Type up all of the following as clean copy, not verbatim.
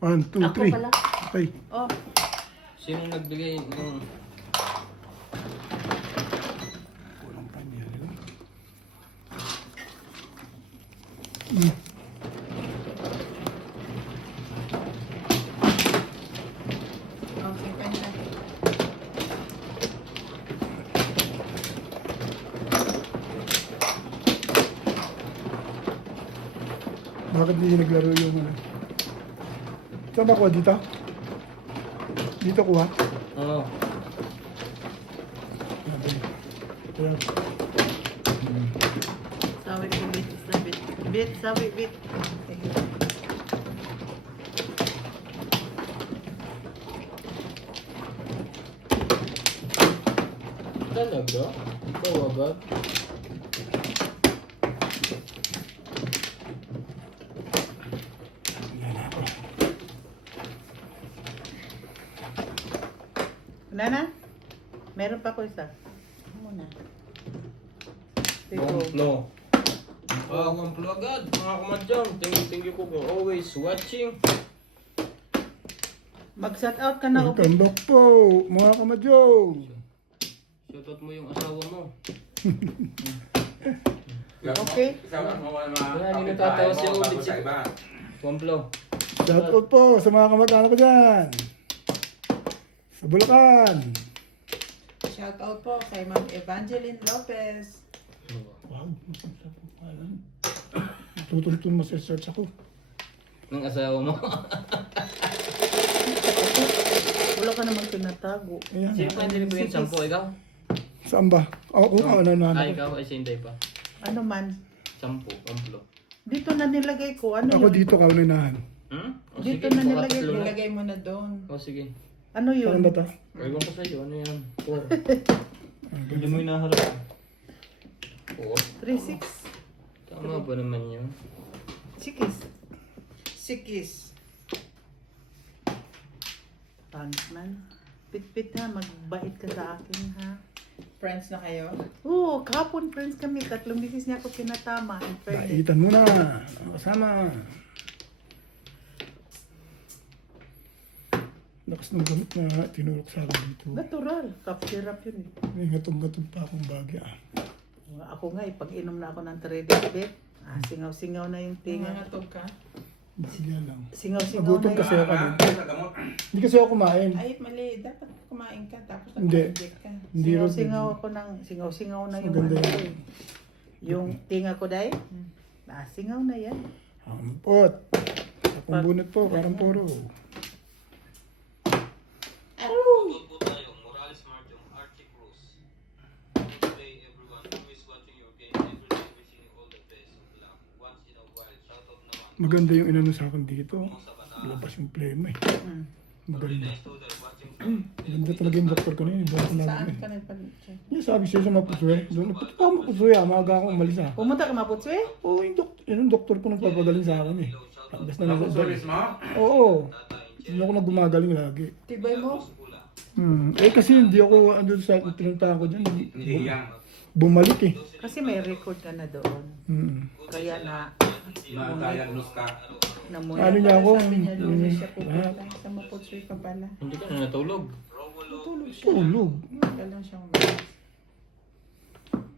1, 2, Ako 3. pala. Okay. Oh, Sino nagbigay ng... Kulang pa niya. okay, kanya. Bakit hindi naglaro yung ano? Saan ba kuha? Dito? Dito kuha? Oo. Kaya, Sabi ko, bit, sabi. Bit, sabi, bit. Talaga? Ikaw agad? yan ako. Nana? Meron pa ko isa. Muna. Wamplo. Wamplo agad. Mga kamadyan. Thank you po for always watching. Mag-shout out ka na, okay? Welcome back po, mga kamadyo. Shoutout mo yung asawa mo. Okay. Wala, hindi natatawa si Ulit si Wamplo. Shout out po sa mga kamag-anak ko dyan. Sa Bulacan. Shout out po kay Ma'am Evangeline Lopez. Wow, masarap po pangalan. Tutultun masisearch ako. Ng asawa mo. Wala ka namang tinatago. Ayan. Sino pa hindi nabigyan sampo? Ikaw? Saan ba? Ako kung ano na. Ay, ikaw. Ay, si Inday pa. Ano man. Sampo. Wamplo. Dito na nilagay ko. Ano Ako yun? dito kaunahan. O, Dito sige, na baka nilagay tatlo ko. na. Ilagay mo na doon. O, sige. Ano Saan yun? ba ito? Ewan ko sa'yo. Ano yan? 4. Hindi mo hinaharap. 4. 3-6. Tama ba naman yun? Sikis. Sikis. Pangit man. Pit-pit ha. Magbait ka sa akin ha. Friends na kayo? Oo, kahapon friends kami. 3 bisis niya ako pinatama. In fairness. Baitan muna. Kasama. Lakas ng gamit na tinurok sa akin dito. Natural. Cough syrup yun eh. May gatong-gatong pa akong bagya. Ako nga pag inom na ako ng Tredis bet, singaw-singaw na yung tinga. Nangangatog ka? Bagya lang. Singaw-singaw Nagutom na kasi yun. ako dito. Hindi kasi ako kumain. Ay, mali. Dapat kumain ka tapos Hindi. naka-inject ka. Hindi rin. Singaw-singaw ako ng, singaw-singaw na yung Maganda ano yan. ko eh. Yung tinga ko dahil, singaw na yan. Hampot. Akong bunot po, parang puro. Po tayo, Morales Marjong, Archie Cruz. Good day everyone, always watching your game, every day wishing you all the best of luck. Once in a while, shoutout naman. Maganda yung inano sa akin dito. Labas yung plema eh. Mm. Maganda. Student watching from Maganda talaga yung doktor ko na yun. Bakit Saan namin ka eh. nagpa-check? Yung sabi siya sa Mapuswe. Doon, ba't ka Mapuswe ah? Maaga akong umalis ah. Pumunta ka Maputswe? Oo, yung doktor ko nagpapagaling sa akin eh. Basta na Service mo? Oo. Hindi ako na gumagaling lagi. Tibay mo? Eh kasi hindi ako andun sa pinunta ko dyan. Hindi yan. Bumalik eh. Kasi may record ka na doon. Kaya na, Ma-diagnose ka. namuya. Ano niya ako? Sabi niya lunes siya Ah, pupunta. Sa Maputsoy ka pala. Hindi ka na natulog. Tutulog siya. tulog. Galang siyang umalis.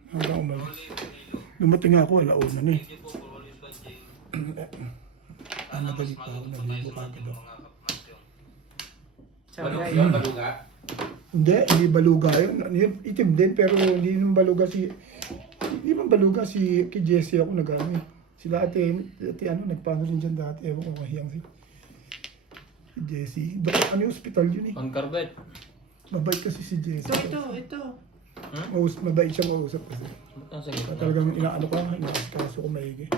Hanggang umalis. Dumating ako, alauna na eh. Madali pa ako, naligo ka agad ako. Sabay. Yung baluga. Hindi baluga yun. Itim din, pero hindi naman baluga si... Hindi naman baluga si... Kay Jessie ako nag-ano eh. Sila ate ano, nagpaano rin dyan dati. Ewan ko kahiyang si Jessie. Ano yung hospital yun eh. On carbet. Mabait kasi si Jessie. Ito. Mabait siya mausap kasi. Ba't ang sakit? Talagang inaano ko, inaasikaso ko maigi.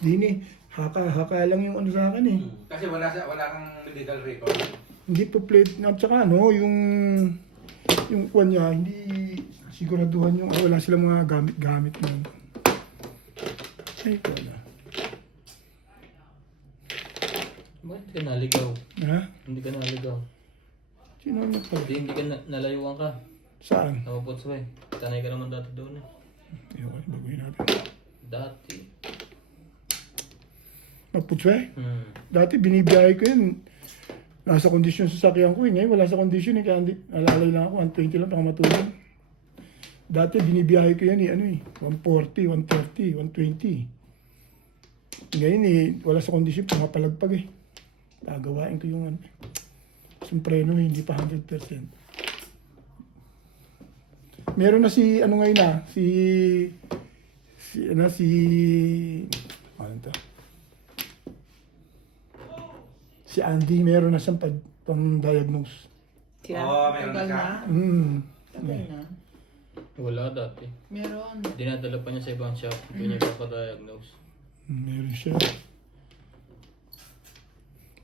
Hindi haka lang yung ano sa akin eh. Kasi wala kang medical record. Hindi po plate na, tsaka ano, yung kwan niya, hindi siguraduhan yung, wala silang mga gamit-gamit na. Ay, wala. Bakit ka naligaw? Ha? Hindi ka naligaw. Sino ang nagpala? Hindi ka nalayuan ka. Saan? Napaputswe. Tanay ka naman dati doon eh. Ayoko, baguhin natin. Dati. Maputswe? Hmm. Dati binibiyahe ko yun. Nasa kondisyon sa sakyan ko eh. Ngayon wala sa kondisyon eh. Kaya hindi, alalay lang ako. 120 lang baka matulog. Dati binibiyahe ko yan eh. Ano eh. 140, 130, 120. Ngayon eh. Wala sa kondisyon. Pumapalagpag eh. Gagawain ko yung ano. Yung preno eh. Hindi pa 100%. Meron na si ano ngayon na. Ano to? Si Andy meron na siyang pang-diagnose. Siya. Oo, meron na Tagal siya. na. Tagal na. Wala dati. Meron. Dinadala pa niya sa ibang shop. Hindi niya papadiagnose. Meron siya.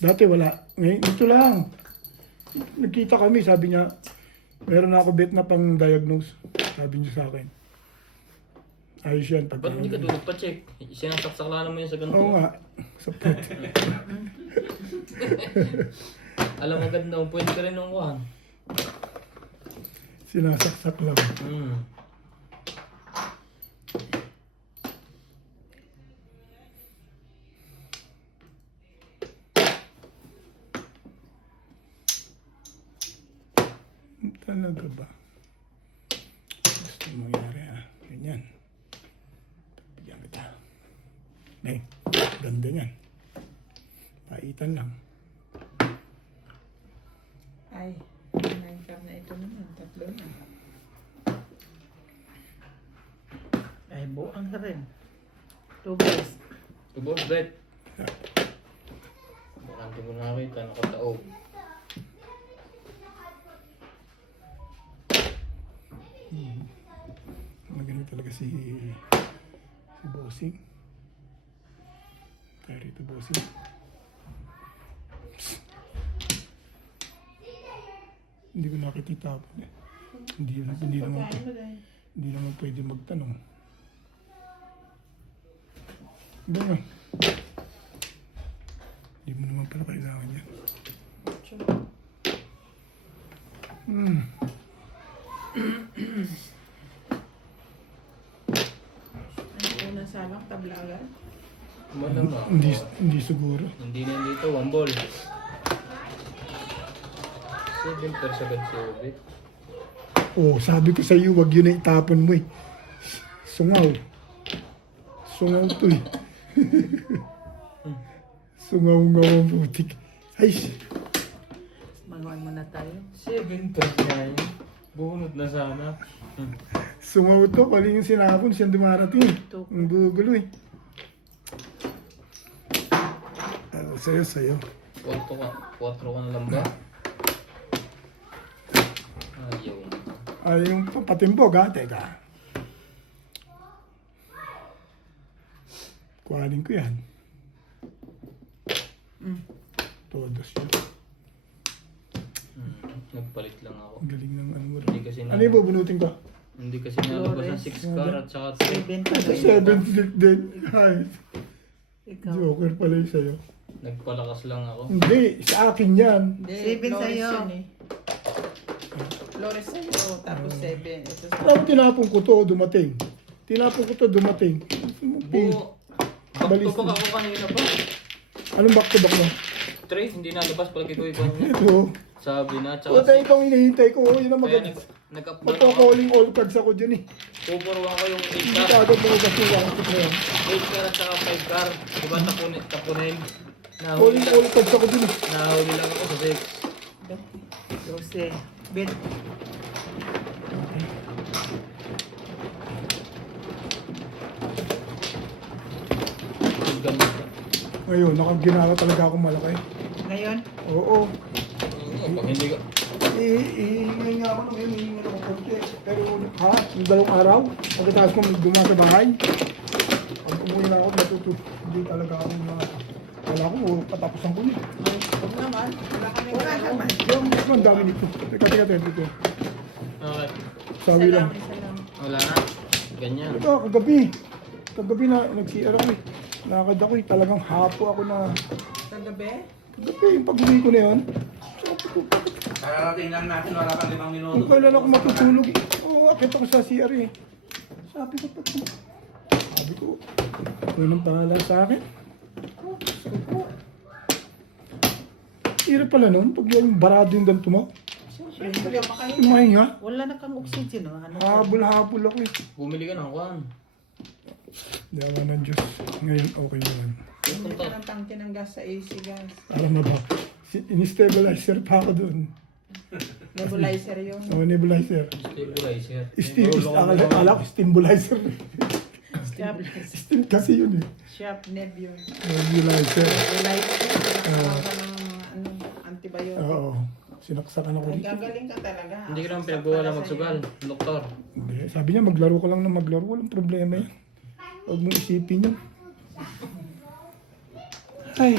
Dati wala. Ngayon, ito lang. Nagkita kami, sabi niya, meron na ako bet na pang-diagnose. Sabi niya sa akin. Ayos yan. Ba't hindi ka tulog pa check? Sinasaksaklanan mo yan sa ganito. Oo nga. Sapot. Alam mo agad na pwede ka rin nung kuhan. Sinasaksak lang. Talaga ba? Gusto mangyari ah. Ganyan. Bigyan kita. Eh, ganda niyan. Paitan lang. Ay, 9 cup na ito naman. 3 na. Ay, buang ka rin. 2 guys. Tubos, bet. Baka hindi mo nakakita, nakataog. Magaling talaga si Bossing. Kaya rito Bossing. Hindi ko nakikita po. Hindi naman Pagkain mo dahil. hindi naman pwede magtanong. Ba nga? Hindi mo naman pala kailangan yan. Ano unang salang? Tabla agad? Madam na. Hindi siguro. Hindi na dito, one ball. 7 per agad si Obet. Oh, sabi ko sa iyo, wag yun na itapon mo eh. Sungaw. Sungaw to eh. Sungaw-ngaw ang putik. Ay, Manguan mo na tayo. 7 per nga yun. Bunod na sana. sungaw to. Pali yung sinapon, siyang dumarating. Ito. Ang gugulo eh. Ano, sa'yo. 4 ka na lang ba? Ayaw. Ay, yung patimbog ha, teka. Kuhanin ko yan. Todos yun. Nagpalit lang ako. Ang galing ng ano mo rin. Hindi kasi Ano yung bubunutin ko? Hindi kasi nalabas ng 6 car at saka 3. 7 pa Sa rin. 7 stick din. Ay, Ikaw. joker pala yung sa'yo. Nagpalakas lang ako. Hindi, sa akin yan. Hindi, 7 Flores sa'yo. yun eh. Flores sa'yo, tapos 7. Ito sa... Parang tinapon ko to, dumating. Dumating. Buo. Back to back ako kanina pa. Anong back to back mo? 3, hindi nalabas palagi ko ikaw niya. Ito. Sabi na, O, tsaka ito ang hinihintay ko. Yun ang kaya maganda. nag-upload ako. Magpo-calling all cards ako dyan eh. Pupuruan ko yung 8 Hindi car. ka agad mo kasuwang ko na yan. 8 car at saka 5 car. Diba tapunin? Calling all cards ako dyan eh. Nahuli lang ako sa 12. Bet. Ngayon, nakaginawa talaga akong malaki. Ngayon, Oo. Pag hindi ka... Iingay nga ako ngayon, iingay ako konti. Pero ha, yung 2 araw, pagkatapos ko gumawa sa bahay, pag umuwi na ako, hindi talaga ako na... Wala ko, patapusan ko niya. Huwag naman. Wala kami wala naman. Yung ang dami nito. Teka, dito. Okay. Sabi lang. Wala na. Ganyan. Ito, kagabi na nag-CR ako eh. Nakakad ako eh, talagang hapo ako na... Kagabi? Kagabi, yung pag-uwi ko na yun. Kararating lang natin, wala kang 5 minuto. Kung kailan ako matutulog eh. Oo, akit ako sa CR eh. Sabi ko, yun ang pangalan sa akin. Hirap pala nun, pag yung barado yung ganito mo. Siyempre, hindi ka makahinga. Yung mahinga. Wala na kang oxygen. Ano? Habol-habol ako eh. Bumili ka ng kwan. Dawa ng Diyos. Ngayon okay naman. Hindi ka ng tangke ng gas sa AC guys. Alam mo ba? In-stabilizer pa ako doon. Nebulizer yun. Oh, nebulizer. Stabilizer. Akala ko stabilizer. Shop. Steam kasi yun eh. Shop. Neb yun. Nebulizer. Sinaksakan ka ng antibiotic. Oo. Sinaksakan ako Ay, dito. gagaling ka talaga. Hindi ka naman Saksak pinagbawa pala na sa'yo. magsugal, doktor. Hindi. Sabi niya maglaro ka lang na maglaro. Walang problema yan. Huwag mong isipin yun. Ay.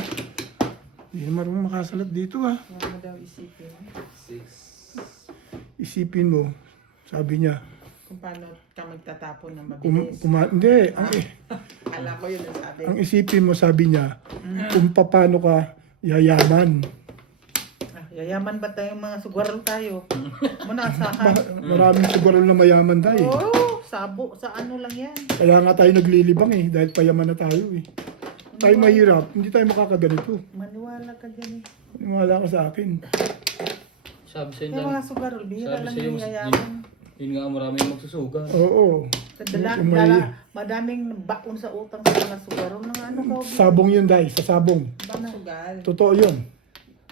Hindi na marunong makasalat dito ah. Huwag mo daw isipin Isipin mo. Sabi niya. kung paano ka magtatapon ng mabilis. Hindi. Alam ko yun ang sabi. Ang isipin mo, sabi niya, kung paano ka yayaman. Yayaman ba tayong mga sugarol tayo? Muna asahan. Maraming siguro na mayaman tayo. Oo, sabo. Sa ano lang yan. Kaya nga tayo naglilibang eh, dahil payaman na tayo eh. Tayo mahirap, hindi tayo makakaganito. Maniwala ka dyan eh. Maniwala ka sa akin. Sabi sa'yo Yung lang. mga sugarol, bihira Sabi lang sa'yo, yung yayaman. yun nga maraming magsusugal. Oo. Yung may- Madaming bakon sa utang sa mga sugarol. Ng ano ka? Sabong yun dahil, sa sabong. Bang sugal. Totoo yun.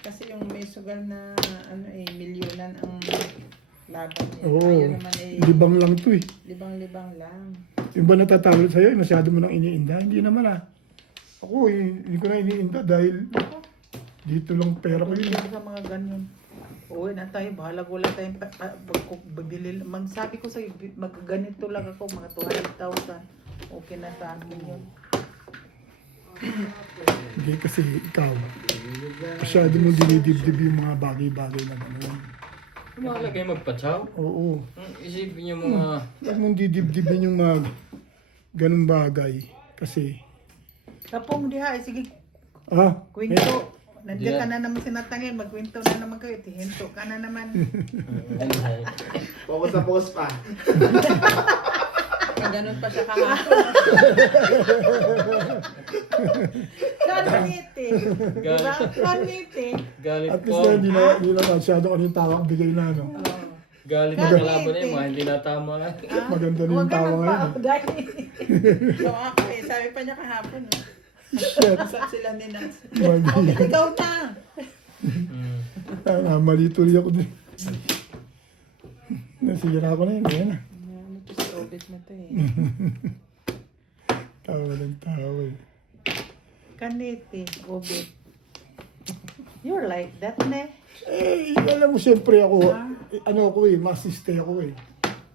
Kasi yung may sugal na ano milyonan ang laban niya. Oo. Ayun naman Libang lang to eh. libang-libang lang. Yung ba natatawag sa'yo, masyado mo nang iniinda? Hindi naman ah. Ako hindi ko na iniinda dahil dito lang pera ko yun. Sa mga ganyan. Uwi na tayo, bahala wala tayong bibili. Sabi ko sa'yo, magganito lang ako, mga 200,000. Okay na sa akin yun. Hindi kasi ikaw, masyado mo dinidibdib yung mga bagay-bagay na gano'n. Kumala kayo magpatsaw. Oo. Isipin yung mga... Huwag mong didibdibin yung mga ganung bagay. Kasi, Kapong diha, sige, ah, kwento. Nandiyan ka na naman sinatangin, magkwento na naman kayo, tihinto ka na naman. Focus na focus pa. Ganun pa siya kahapon. Kaniti. Diba? Kaniti. Galit at ko. least na hindi na masyado kanyung tawag bigay na, no? Galit Galit. yung kalaban na yung mga hindi natama. Maganda na yung tawa ngayon. So ako sabi pa niya kahapon. Shit. Saan sila ni Nancy? Mali. Okay, ikaw na. Mali tuloy ako din. Nasira ko na yun. Ayan na. Ano to si Obet na to eh. Tawa ng tawa eh. Kaniti. Obit. You're like that, ne? Eh, alam mo, siyempre ako, ano ako eh, ma-assiste ako eh.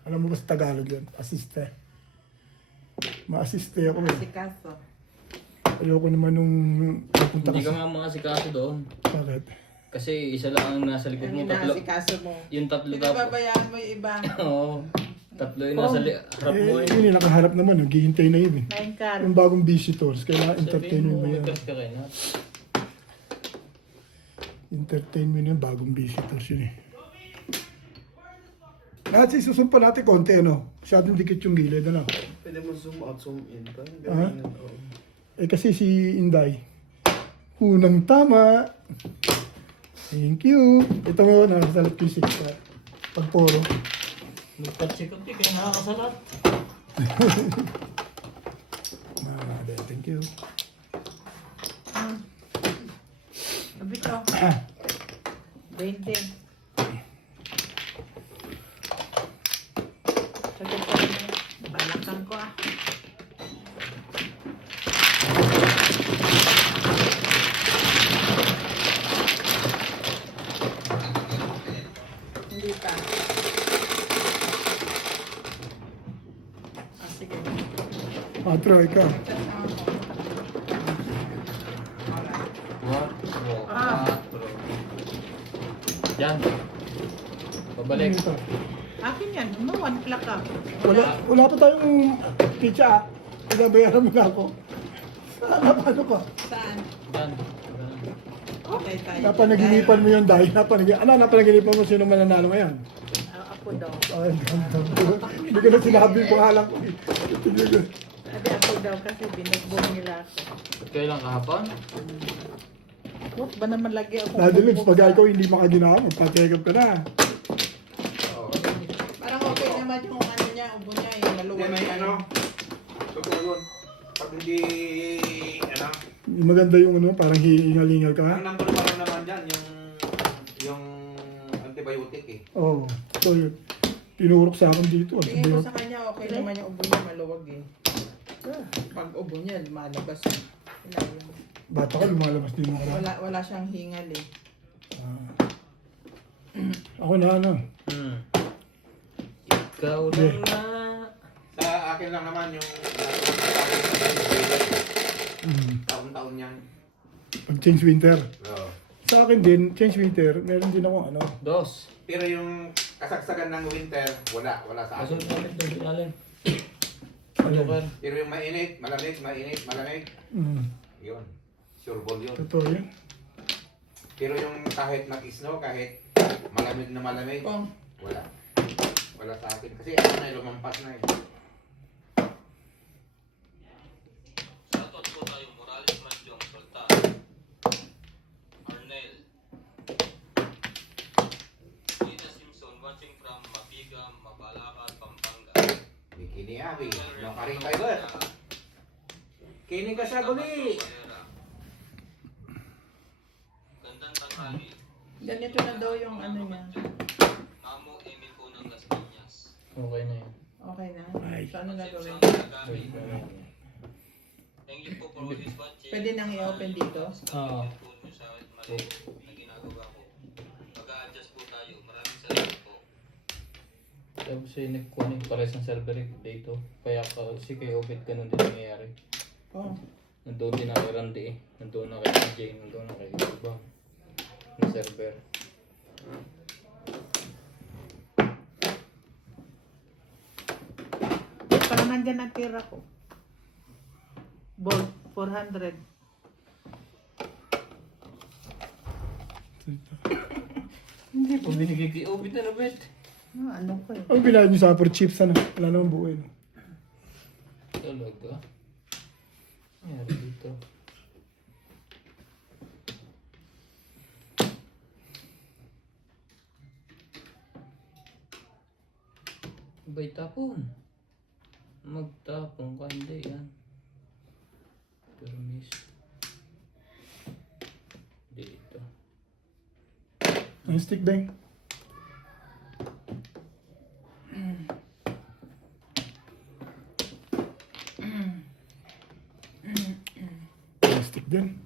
Alam mo ba sa Tagalog yun? Assiste. Ma-assiste ako eh. Si Kaso. Ayoko naman nung napunta Hindi ka ka nga mga sikaso doon. Bakit? Kasi isa lang ang nasa likod Ang mo. Tatlo. si Kaso mo. Yung tatlo Pinababayaan mo yung iba. Oo. Tatlo yung nasa harap mo eh. Yun yung nakaharap naman, naghihintay na yun eh. Nine car. Yung bagong visitors, kailangan entertain Sabihin mo mo, yan. mag-crush ka kayo na. Entertain mo yun, bagong visitors yun eh. Lahat susumpa natin konti, ano? Masyadong dikit yung gilid, ano? Pwede mo zoom out, zoom in. Ah? Eh kasi si Inday, unang tama. Thank you. Ito mo, nakasalat ko yung 6 pagporo. Magpatsikot ka kaya nakakasalat. Thank you. Sabi ko. 20. Sabi ko, balakang ko ah. Hindi pa. Sige. Try ka. Quatro. Yan. Pabalik. Ano ito? Akin yan, no, 1 o'clock ka. Wala pa tayong pizza. Pinabayaran mo na ako. Paano ka? Saan? Yan. Okay tayo. Napanaginipan mo yun dahil napanaginipan mo sino mananalo ngayon. Ako daw. Ay, hindi ko na sinabi yung pangalan ko. Sabi ako daw kasi binugbog nila ako. Kailan kahapon? What ba naman lagi ako? Dati Lips, pag ikaw hindi makaginawa, magpa-check up ka na. Oo. Parang okay naman yung ano niya, ubo niya, yung Hindi, maluwag. may ano. Totoo yun. Pag hindi, ano, Maganda yung ano, parang hihingal-hingal ka. ang number one naman dyan, yung antibiotic eh. Oo. So, yun. Tinurok sa akin dito. Tingin ko sa kanya, okay naman yung ubo niya, maluwag eh. Pag ubo niya, lumalabas. Ilalim. Bata ka, lumalabas din mo ka. Wala siyang hingal eh. Ako na ano. Ikaw lang na. Sa akin lang naman yung taon-taon yan. Pag change winter. Oo. Sa akin din, change winter, meron din ako ano. Dos. Pero yung kasagsagan ng winter, wala sa Kasunod akin. namin doon, ilalim. Ano? Joker. Pero yung mainit, malamig, yun. Sure ball yun. Totoo yan. Pero yung kahit mag-snow, kahit malamig na malamig, Kung wala. Wala sa akin. Kasi ako na, lumampas na eh. Shoutout po tayo, Morales Manjong, Sultan, Arnel, Gina Simpson, watching from Mabiga, Mabalacat, Pampanga. Bikini Abi, no karing fiber. Kini ka sa guli. Gandang tanghali. ganito na daw yung ano niya. Mamo Emi po ng Las Piñas. Okay na yun. Okay na. Ay. So ano gagawin? Wait. Thank you po for always watching. Pwede nang i-open dito? Oo. Po nyo sa mali na ginagawa ko. Mag-a-adjust po tayo. Maraming salamat po. Tapos nag-connect pares ng server dito. Kaya kasi kay Obed ganun din nangyayari. Oh. Nandun din na kay Randy eh. Nandun na kay TJ. Nandun na kay iba. Na server. Parang nandyan ang tira ko. Bolt, 400. Hindi po binigay kay Obed na bet. Ano ko eh. Ang binayad niyo sa for chips ano? Wala namang buhay. No? Talaga. Mayroon dito. Abay tapon. Magtapon ka hindi yan. Permis. Dito. Ang stick bang. Ang stick din.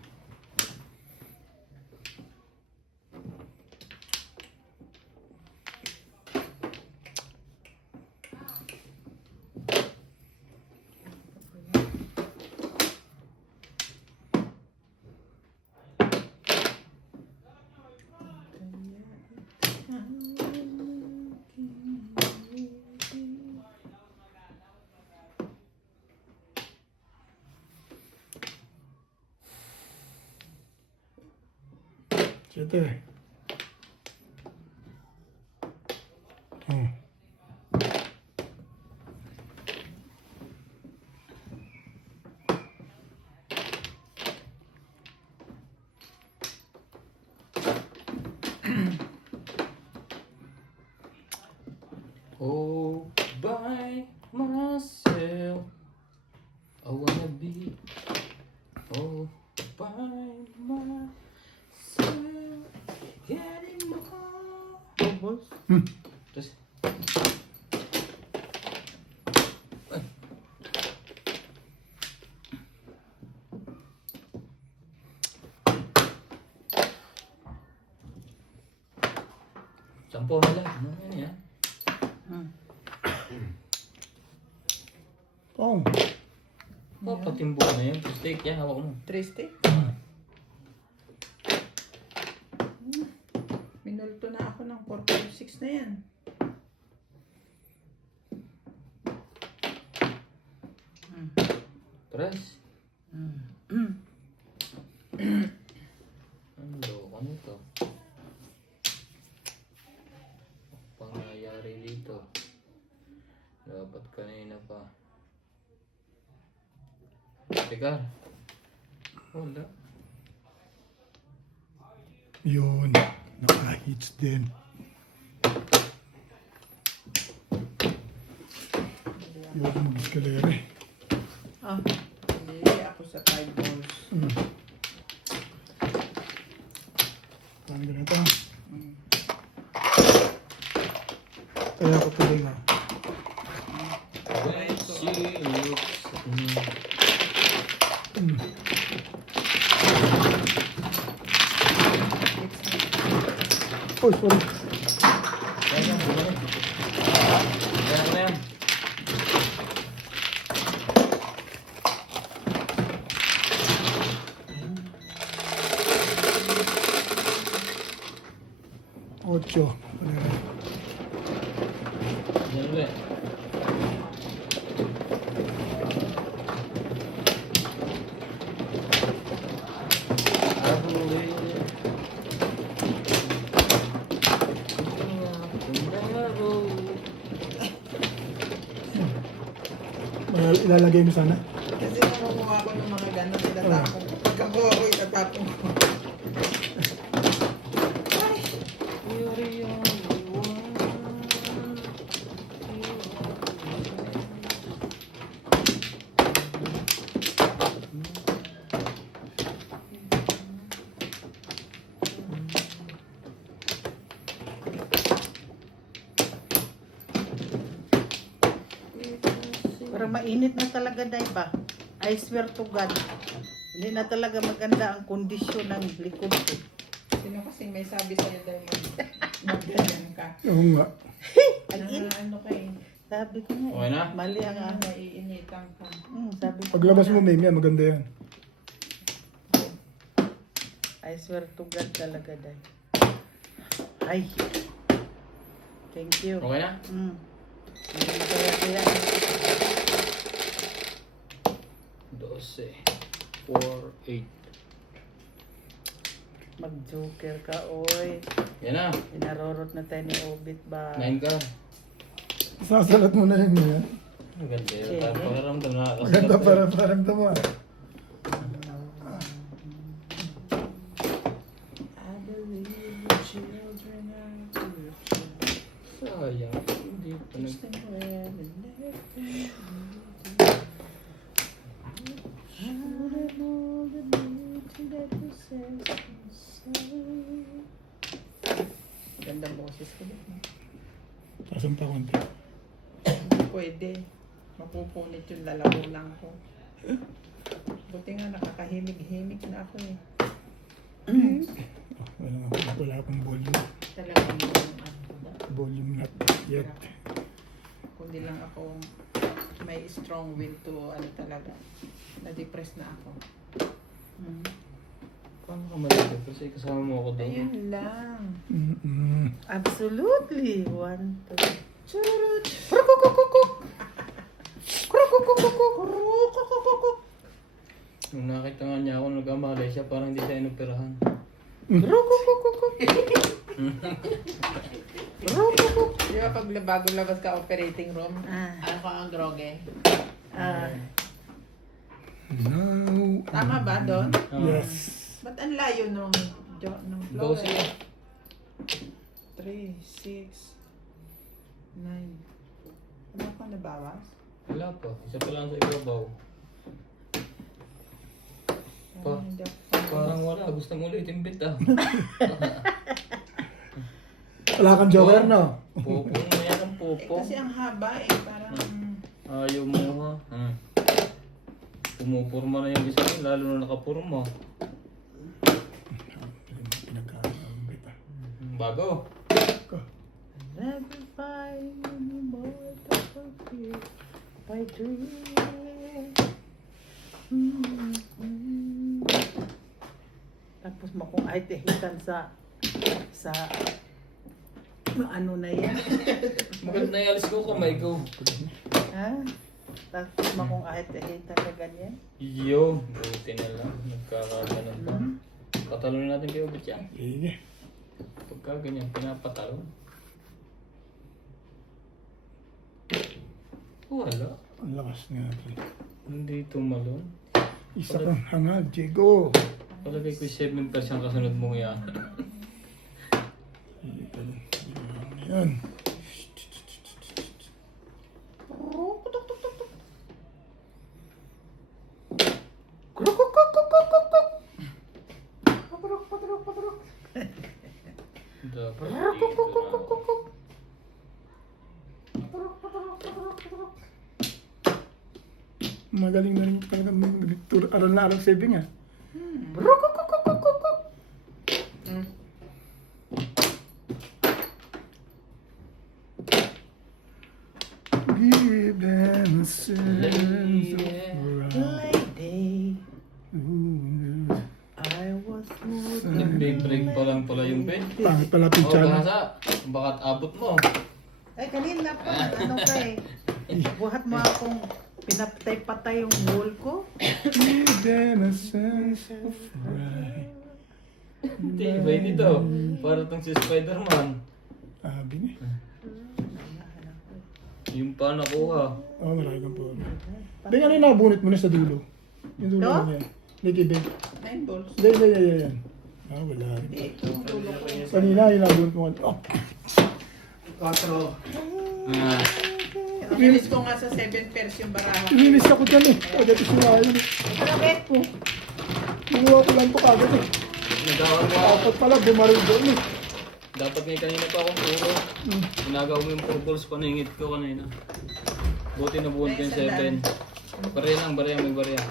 Siyete. Oh. Oh, by myself, I wanna be. Oh, by myself, getting more. Bubbles. Terus, sampo na lang. Ano yan yan? Oh. Oh, patimbo na yun. Steak yan, hawak mo. 3 stick? Minulto na ako ng 456 na yan. Tres. Ano loko nito? Pangyayari dito. Dapat kanina pa. Teka. Wala. Yun. Naka-hits din. Yun mo escalera. Ah, Hindi, ako sa 5 balls. Parang ganito. Kaya ako tuloy na. When she looks at me. Oh, sorry. Yan, yan, bumalik. Yan, yan. Ocho. Yan ulit. Ilalagay mo sana. Kasi nakukuha ko ng mga gano'n, itatapong. Pagkakuha ko, itatapong ko. parang mainit na talaga dahil ba? I swear to God. Hindi na talaga maganda ang kondisyon ng likod ko. Sino kasing may sabi sa'yo dahil magganyan ka? Oo nga. Ang init. Ano kayo? Sabi ko nga, Okay na? mali ang Naiinitan ka. sabi ko Paglabas nga, mo, Mimi, maganda yan. I swear to God talaga dahil. Ay. Thank you. Okay na? Hindi talaga yan. 12, 4, 8. Mag-joker ka, oy. Yan na. Inarorot na tayo ni Obit ba? 9 ka. Sasalat mo na yun yan. Maganda yun. Parang panaramdam na ako. Maganda para parang tama. I believe the children are good. Sayang. Hindi pa nag... Ganda boses ko. Tasang pa konti. Hindi pwede. Mapupunit yung lalabo lang ko. Buti nga nakakahimig-himig na ako eh. Wala akong volume. Talagang yung Volume not yet. kundi lang ako may strong will to ano talaga. Na-depress na ako. Paano ka malagay? Kasi kasama mo ako doon. Ayun lang. Absolutely. 1, 2. Churut! Nung nakita nga niya ako, nag-amalay siya, parang hindi siya inoperahan. Di ba pag bago labas ka operating room, Ah. ano ka ang groge? Now. Tama ba doon? Yes. Ba't ang layo nung floor? 12. 3, 6, 9. Ano pa nabawas? Wala pa. Isa pa lang sa ibabaw. Pa. Hindi ako- Parang wala. Gusto mo ulit imbit ah. Wala kang joker, no? Popo na yan ang Eh, popo. kasi ang haba eh, parang... Ayaw mo ha. Pumupurma na yung isa, lalo na nakapurma. Pinagkakambit ah. Bago. Never find any more of you by dreaming. Tapos mo kung ay tehitan sa ano na yan. Maganda na alis ko kamay ko. Ha? Tapos mo kung ay tehitan na ganyan. Yo, buti na lang. Nagkakaganon pa. Patalunin natin kayo ulit yan. Sige. Pagka ganyan, pinapatalon. Wala. Ang lakas nga. Hindi tumalon. Isa kang hangad, Diego. Palagay ko 7% kasunod mo yan. Yan. Dapat Magaling na rin talaga aral na aral saving ah. Give them a sense of pride. Lady, Ooh, I was more nag-break pa lang pala yung bed. Pangit pala Oh, picture. bahasa. Bakat abot mo. Ay, kanina pa, ano ka eh. Buhat mo akong pinapatay-patay yung wall ko. Give them a sense of pride. Hindi, iba yun dito. Para tong si Spider-Man. Sabi niya. Yung pa nakuha. Oh, marami kang po. Hindi nga na nabunit mo na sa dulo. Yung dulo Ito? niya. Hindi, kibig. 9 balls. Hindi. Yan. Ah, wala. Hindi, ito ang dulo ko. Kanina, yung nabunit mo. Oh, 4. Ah, Release ko nga sa 7 pairs yung baraha. inilis ako dyan eh. O, dati sila yun eh. Grabe. Kumuha ko lang ito kagad eh. nagawa mo. Dapat pala, bumaril doon eh. Dapat nga kanina pa akong puro. Ginagawa mo yung 4 balls ko, nangingit ko kanina. Buti na buwan ko yung 7. Barya lang, may barya.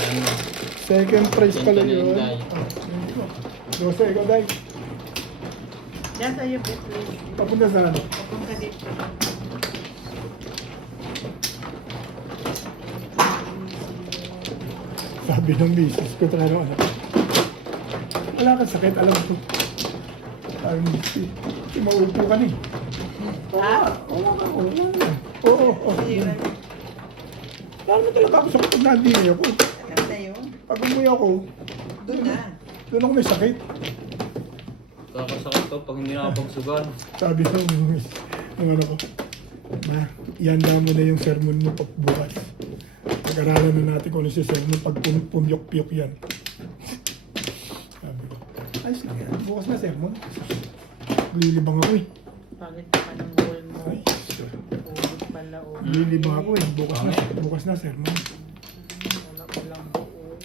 Ano? Second prize pala Yan ka na yun. yung die. Dosa, ikaw dahil. Diyan tayo, please. Papunta sa ano? Papunta dito. Sabi ng misis ko, ano, wala kang sakit, alam ko. Sabi ng misis, maupo ka na eh. Ha? Oo. Lalo na talaga ako sakit pag nandini ako. Ano sa'yo? Pag umuwi ako, Doon na. doon ako may sakit. Kakasakit to pag hindi nakapagsugan. Sabi ng misis, ng ano ko, ma, ihanda mo na yung sermon mo bukas. Pag-aralan na natin kung ano siya sermon pag pumyok-piyok yan. Sabi ko, ayos na yan, bukas na sermon. Lilibang ako eh. Pangit pa ng wall mo. Ay, sure. Ulit pala, oh. Lilibang ako eh, bukas na sermon. Wala ko lang buo.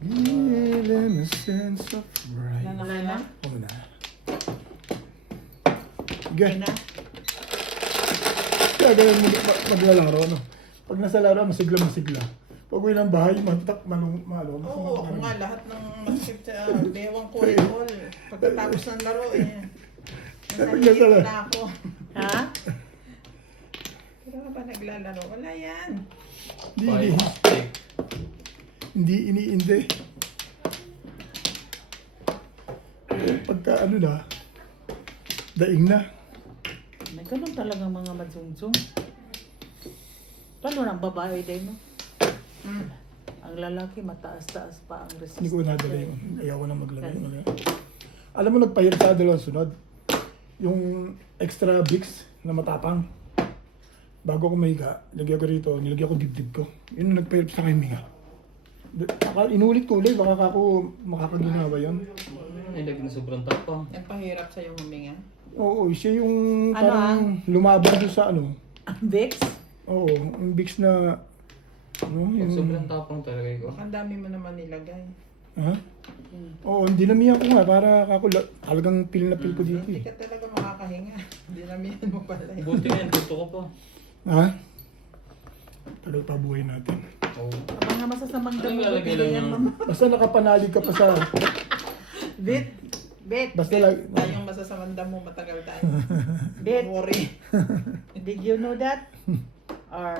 Give them a sense of pride. Wala na? Oo na. Okay Sige, na? kaya ganun mo maglalaro, no? Pag nasa laro, masigla. Pag uwi ng bahay, malo. Oo, ako nga lahat ng masikip sa bewang ko ay all. Pagkatapos ng laro eh. Nasahihip na ako. Ha? Pero ka ba naglalaro? Wala yan. Hindi iniinde. Pagka ano na, daing na. May ganun talagang mga madsungsong. Paano ng babae din, no? Ang lalaki, mataas-taas pa ang Hindi ko resistance. nadala yun. Ayaw ko na maglagay. Alam mo, nagpahirap sa dalawang sunod. Yung extra Vicks na matapang. Bago ako mahiga, lagyan ko rito, nilagyan ko dibdib ko. Yun ang nagpahirap sa akin higa. Inulit ko ulit, baka ako makakaginawa yun. Ay, lagi na sobrang tapang. Nagpahirap sa'yo huminga. Oo, siya yung Ano, parang lumaban doon sa ano. Ang Vicks? Oo, yung Vicks na ano, yung... Sobrang tapang talaga ko. Baka ang dami mo naman nilagay. Ha? Oo, dinamihan ko nga para ako talagang pil na pil ko dito Hindi eh. ka talaga makakahinga. Dinamihan mo pala yun. Buti nga, gusto ko pa. Ha? Tagal pa buhay natin. Oo. Ang mga masasamang Ano damo. ilalagay lang yan, yung- mama. Basta nakapanalig ka pa sa... Bet, Basta lang... Tayong masasamanda mo matagal tayo. Bet, Worry. did you know that? Or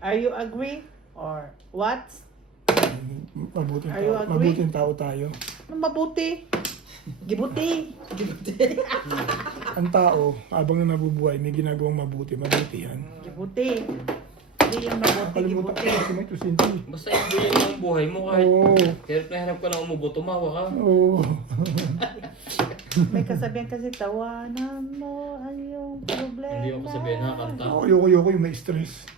are you agree? Or what? Mabuting Are you tao, agree? mabuting tao tayo. Ano mabuti? Gibuti. Ang tao, habang nabubuhay, may ginagawang mabuti yan. Gibuti. Hindi yung mabuti, Nakalimutan ko gibuti. na ito, Cindy. Basta enjoy mo ang buhay mo kahit Oo. hirap na hirap ka na umubo, tumawa ka. Oo. May kasabihan kasi, tawanan mo ang iyong problema. Hindi ako sabihin na kanta. Ayoko yung may stress.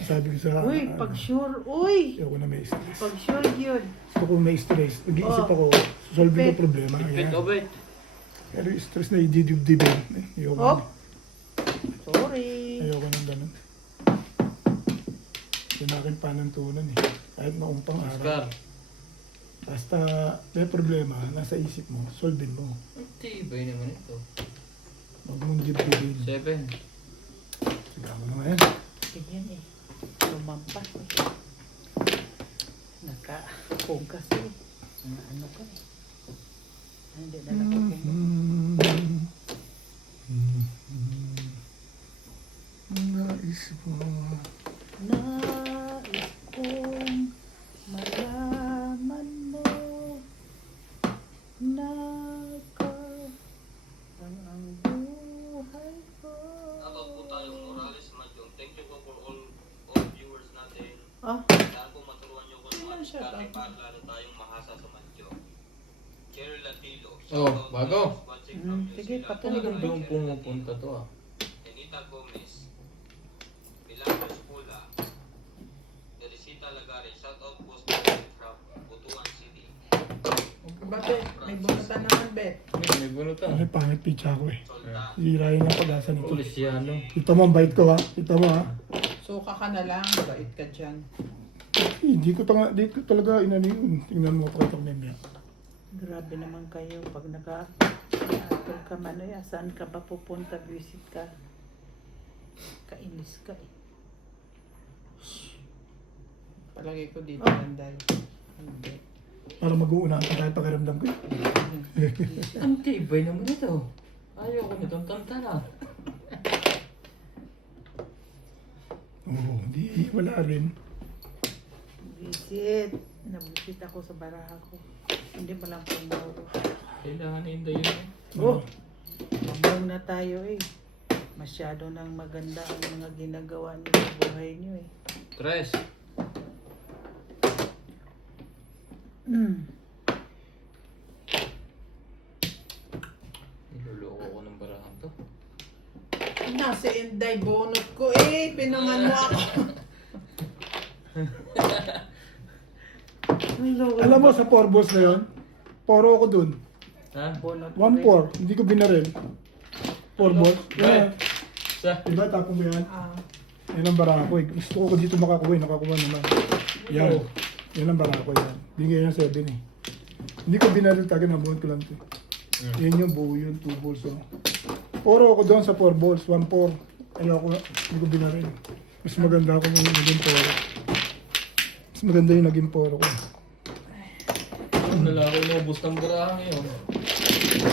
Sabi ko sa... Uy, pag sure, uy! Ayoko na may stress. Pag sure yun. Gusto ko may stress. Nag-iisip Oh. ako, solve ko Bet. problema. Bet Ayan. o bet. Pero yung stress na ididibdibin. Ayoko Oh. na. Sorry. Ayoko nang ganun. Yung aking panuntunan eh. Kahit maumpang araw. Oscar. Basta may problema, nasa isip mo, solvein mo. Ang tibay naman ito. Huwag mong dibdibin. 7. Sigaw mo naman yan. Ganyan eh. Lumampas eh. Naka-focus eh. Ano ka eh. Hindi na nakapungkas. Nais mo. Nais kong malaman mo na ikaw ang buhay ko. Shoutout po tayong Morales Madyong. Thank you po for all viewers natin. Ah, Kailangan po maturuan nyo kung Ano ano siya, dati bakit? para lalo tayong mahasa sa Madyong. Jerry Latilo. Oh, shoutout bago. to those watching from New Sige, Zealand. patuloy. Talagang doon pumupunta to ah. Anita Gomez. Milagros Pula. Teresita Lagare. Shoutout po sa from Butuan City. Bakit? May bunutan naman, Bet. May bunutan. Ay, pangit pitcha ko eh. Solta. Hirayin ang pag-asa nito. Polisyano. Ito mo, ang bait ko ha. Ito mo ha. Suka ka na lang. Bait ka dyan. Hindi ko talaga inano yun. Tingnan mo, pakita ko mamaya. grabe naman kayo pag naka-atol ka man. Ay, saan ka ba pupunta? Visit ka. Kainis ka eh. Palagay ko dito, Oh. Anday. Hindi. Para mag-uunahan pa tayo pakiramdam ko. Ang tibay naman ito. Ayaw ko nitong tantana. Oo, hindi, wala rin. Visit. Nabusit ako sa baraha ko. Hindi pa lang pumuro. Kailangan hinday yun. Oh, mamang na tayo eh. Masyado nang maganda ang mga ginagawa niyo sa buhay niyo eh. 3. Niloloko ko ng barahan to. Nasa Inday bonot ko eh. Pinangan mo ako. Alam mo, sa 4 balls na yun, poro ako dun. Ha? 1-4, hindi ko binaril. 4 balls. Yan. Sa? Diba, tapon mo yan? Ah, Yan ang barako eh. Gusto ko dito makakuha eh. Nakakuha naman. Yan. Yan ang barako yan. Bigay yan 7 eh. Hindi ko binaril taga, nabuhan ko lang ito. Yan yung buo yun, 2 balls. Oh. Poro ako doon sa 4 balls, 1-4. Ayoko, hindi ko binaril. Mas maganda ako yung naging poro. Mas maganda yung naging poro ko. Wala ako inubos ng barahan ngayon.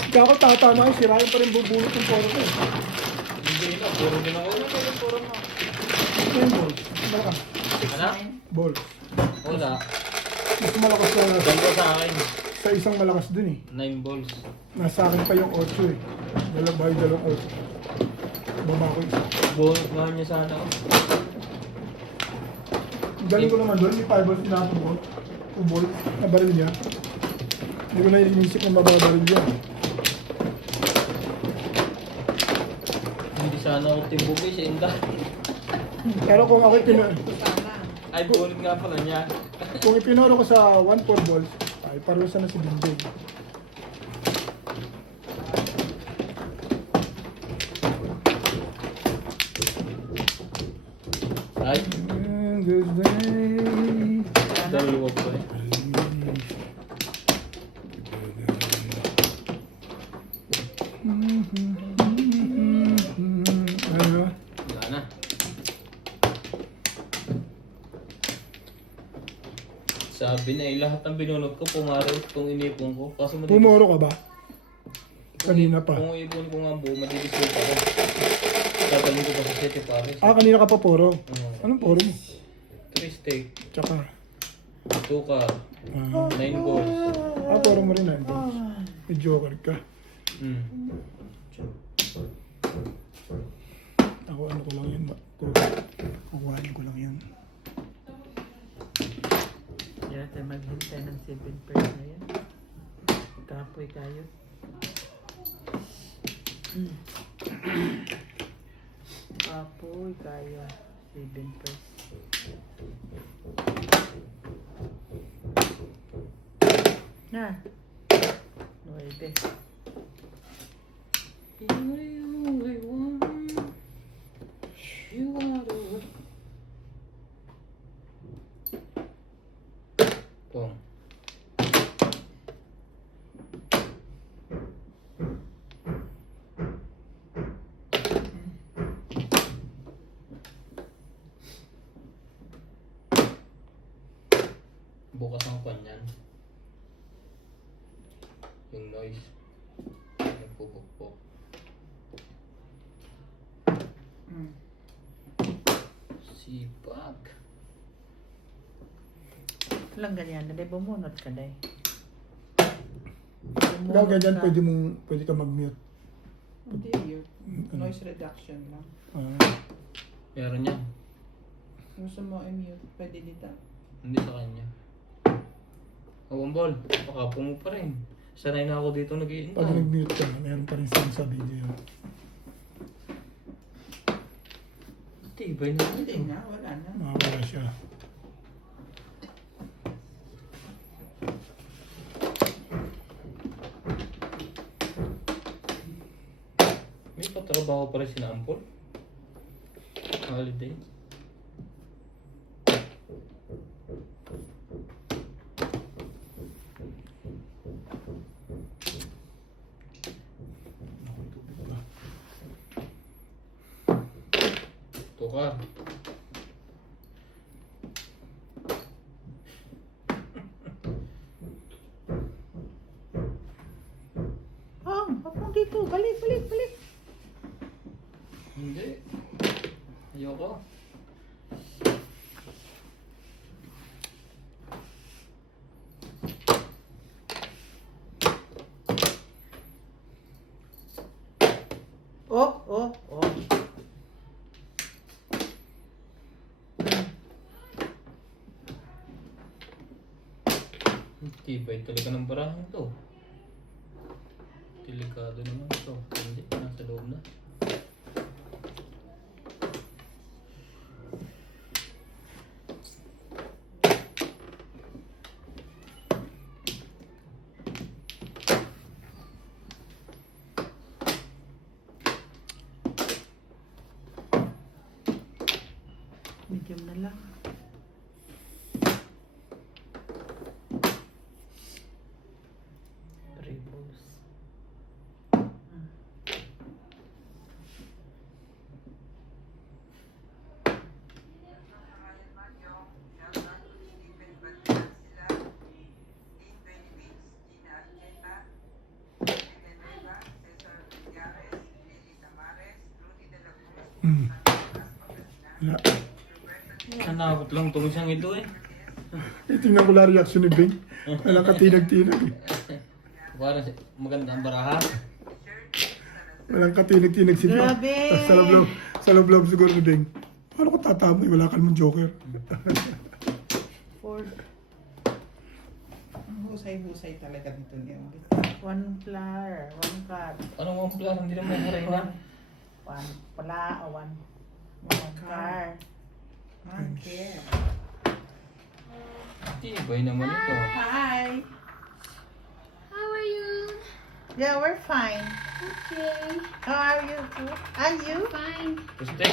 Kaya ako tatama yung sirayan pa rin bubulot ng poro ko. Hindi na, puro din ako. Puro na. 10 balls. Malakas. Ano? Balls. Wala. Mas malakas na Dalawa sa akin. sa isang malakas dun eh. 9 balls. Nasa akin pa yung 8 eh. Dalawang 8. Baba ko isa. Bonus nga niya sana ako. Ang galing ko naman doon, may 5 balls tinapon ko. 2 balls na baril niya. Hindi ko na inisip na mababaril niya. Hindi sana ako timbugay sa inda. Pero kung ako sana. Ay, bonus nga pala niya. kung ipinoro ko sa 1-4 balls, ay parusa na si Binjay. Ay, And this day, dalawa pa eh. Ano? Wala na. Sabi na eh, lahat ng binunot ko, pumaraw itong inipon ko. Kaso Pumoro ka ba? Kanina pa. Kung ipon ko nga ang buo, madidispute ako. Tataling ko pa sa City Paris. Ah, kanina ka pa poro. Anong poro mo? 3 steak, Tsaka. 2 car, Ah, 9 balls. poro mo rin 9 balls. May joker ka. Mm. Ako ano ko lang yun. Kukuhanin ko lang yun. Yan tayo maghintay ng 7 pesos na yan. Kapoy kayo. Kapoy kayo. 7 pesos. Na. Pwede. You're the only one. You are the one. Pong. Bukas ang kanyan. Yung noise. Nagpupukpok. Mm. Sipag. Lang ganyan. Naday bumunot ka, day. Ikaw ganyan, pwede ka mag-mute. Hindi yun. Noise reduction lang. Meron yan. Gusto mo i-mute, pwede dito. Hindi sa kanya. Oh, Ambol. Baka mo pa rin. Sanay na ako dito Pag nag-iintay. nag-mute ka, meron pa rin sound sa video. Tibay na Hindi ito. na, wala na. Makakala siya. May patrabaho pa rin si Ampol. Holiday. Tukar. Hapong dito. Balik. Hindi. Ayoko. Oh. Tibay talaga ng barahan to. Delikado naman ito. Hindi, nasa loob na. Medium na lang. Tribbles. Wala. Nanakot lang itong isang ito eh. Tingnan ko lang reaction ni Bing. Walang katinag-tinag eh. Parang maganda ang baraha. Walang katinag-tinag si Bing. Grabe! Sa loob siguro ni Bing. Paano ko tatamoy? Wala ka naman joker. For Ang husay-husay talaga dito niya. one flower, one card. Anong mga plan? Hindi naman maray na. One pala, one card. Okay. Tibay naman ito. Hi! How are you? Yeah, we're fine. Okay. How are you? And you? Fine. Gusto?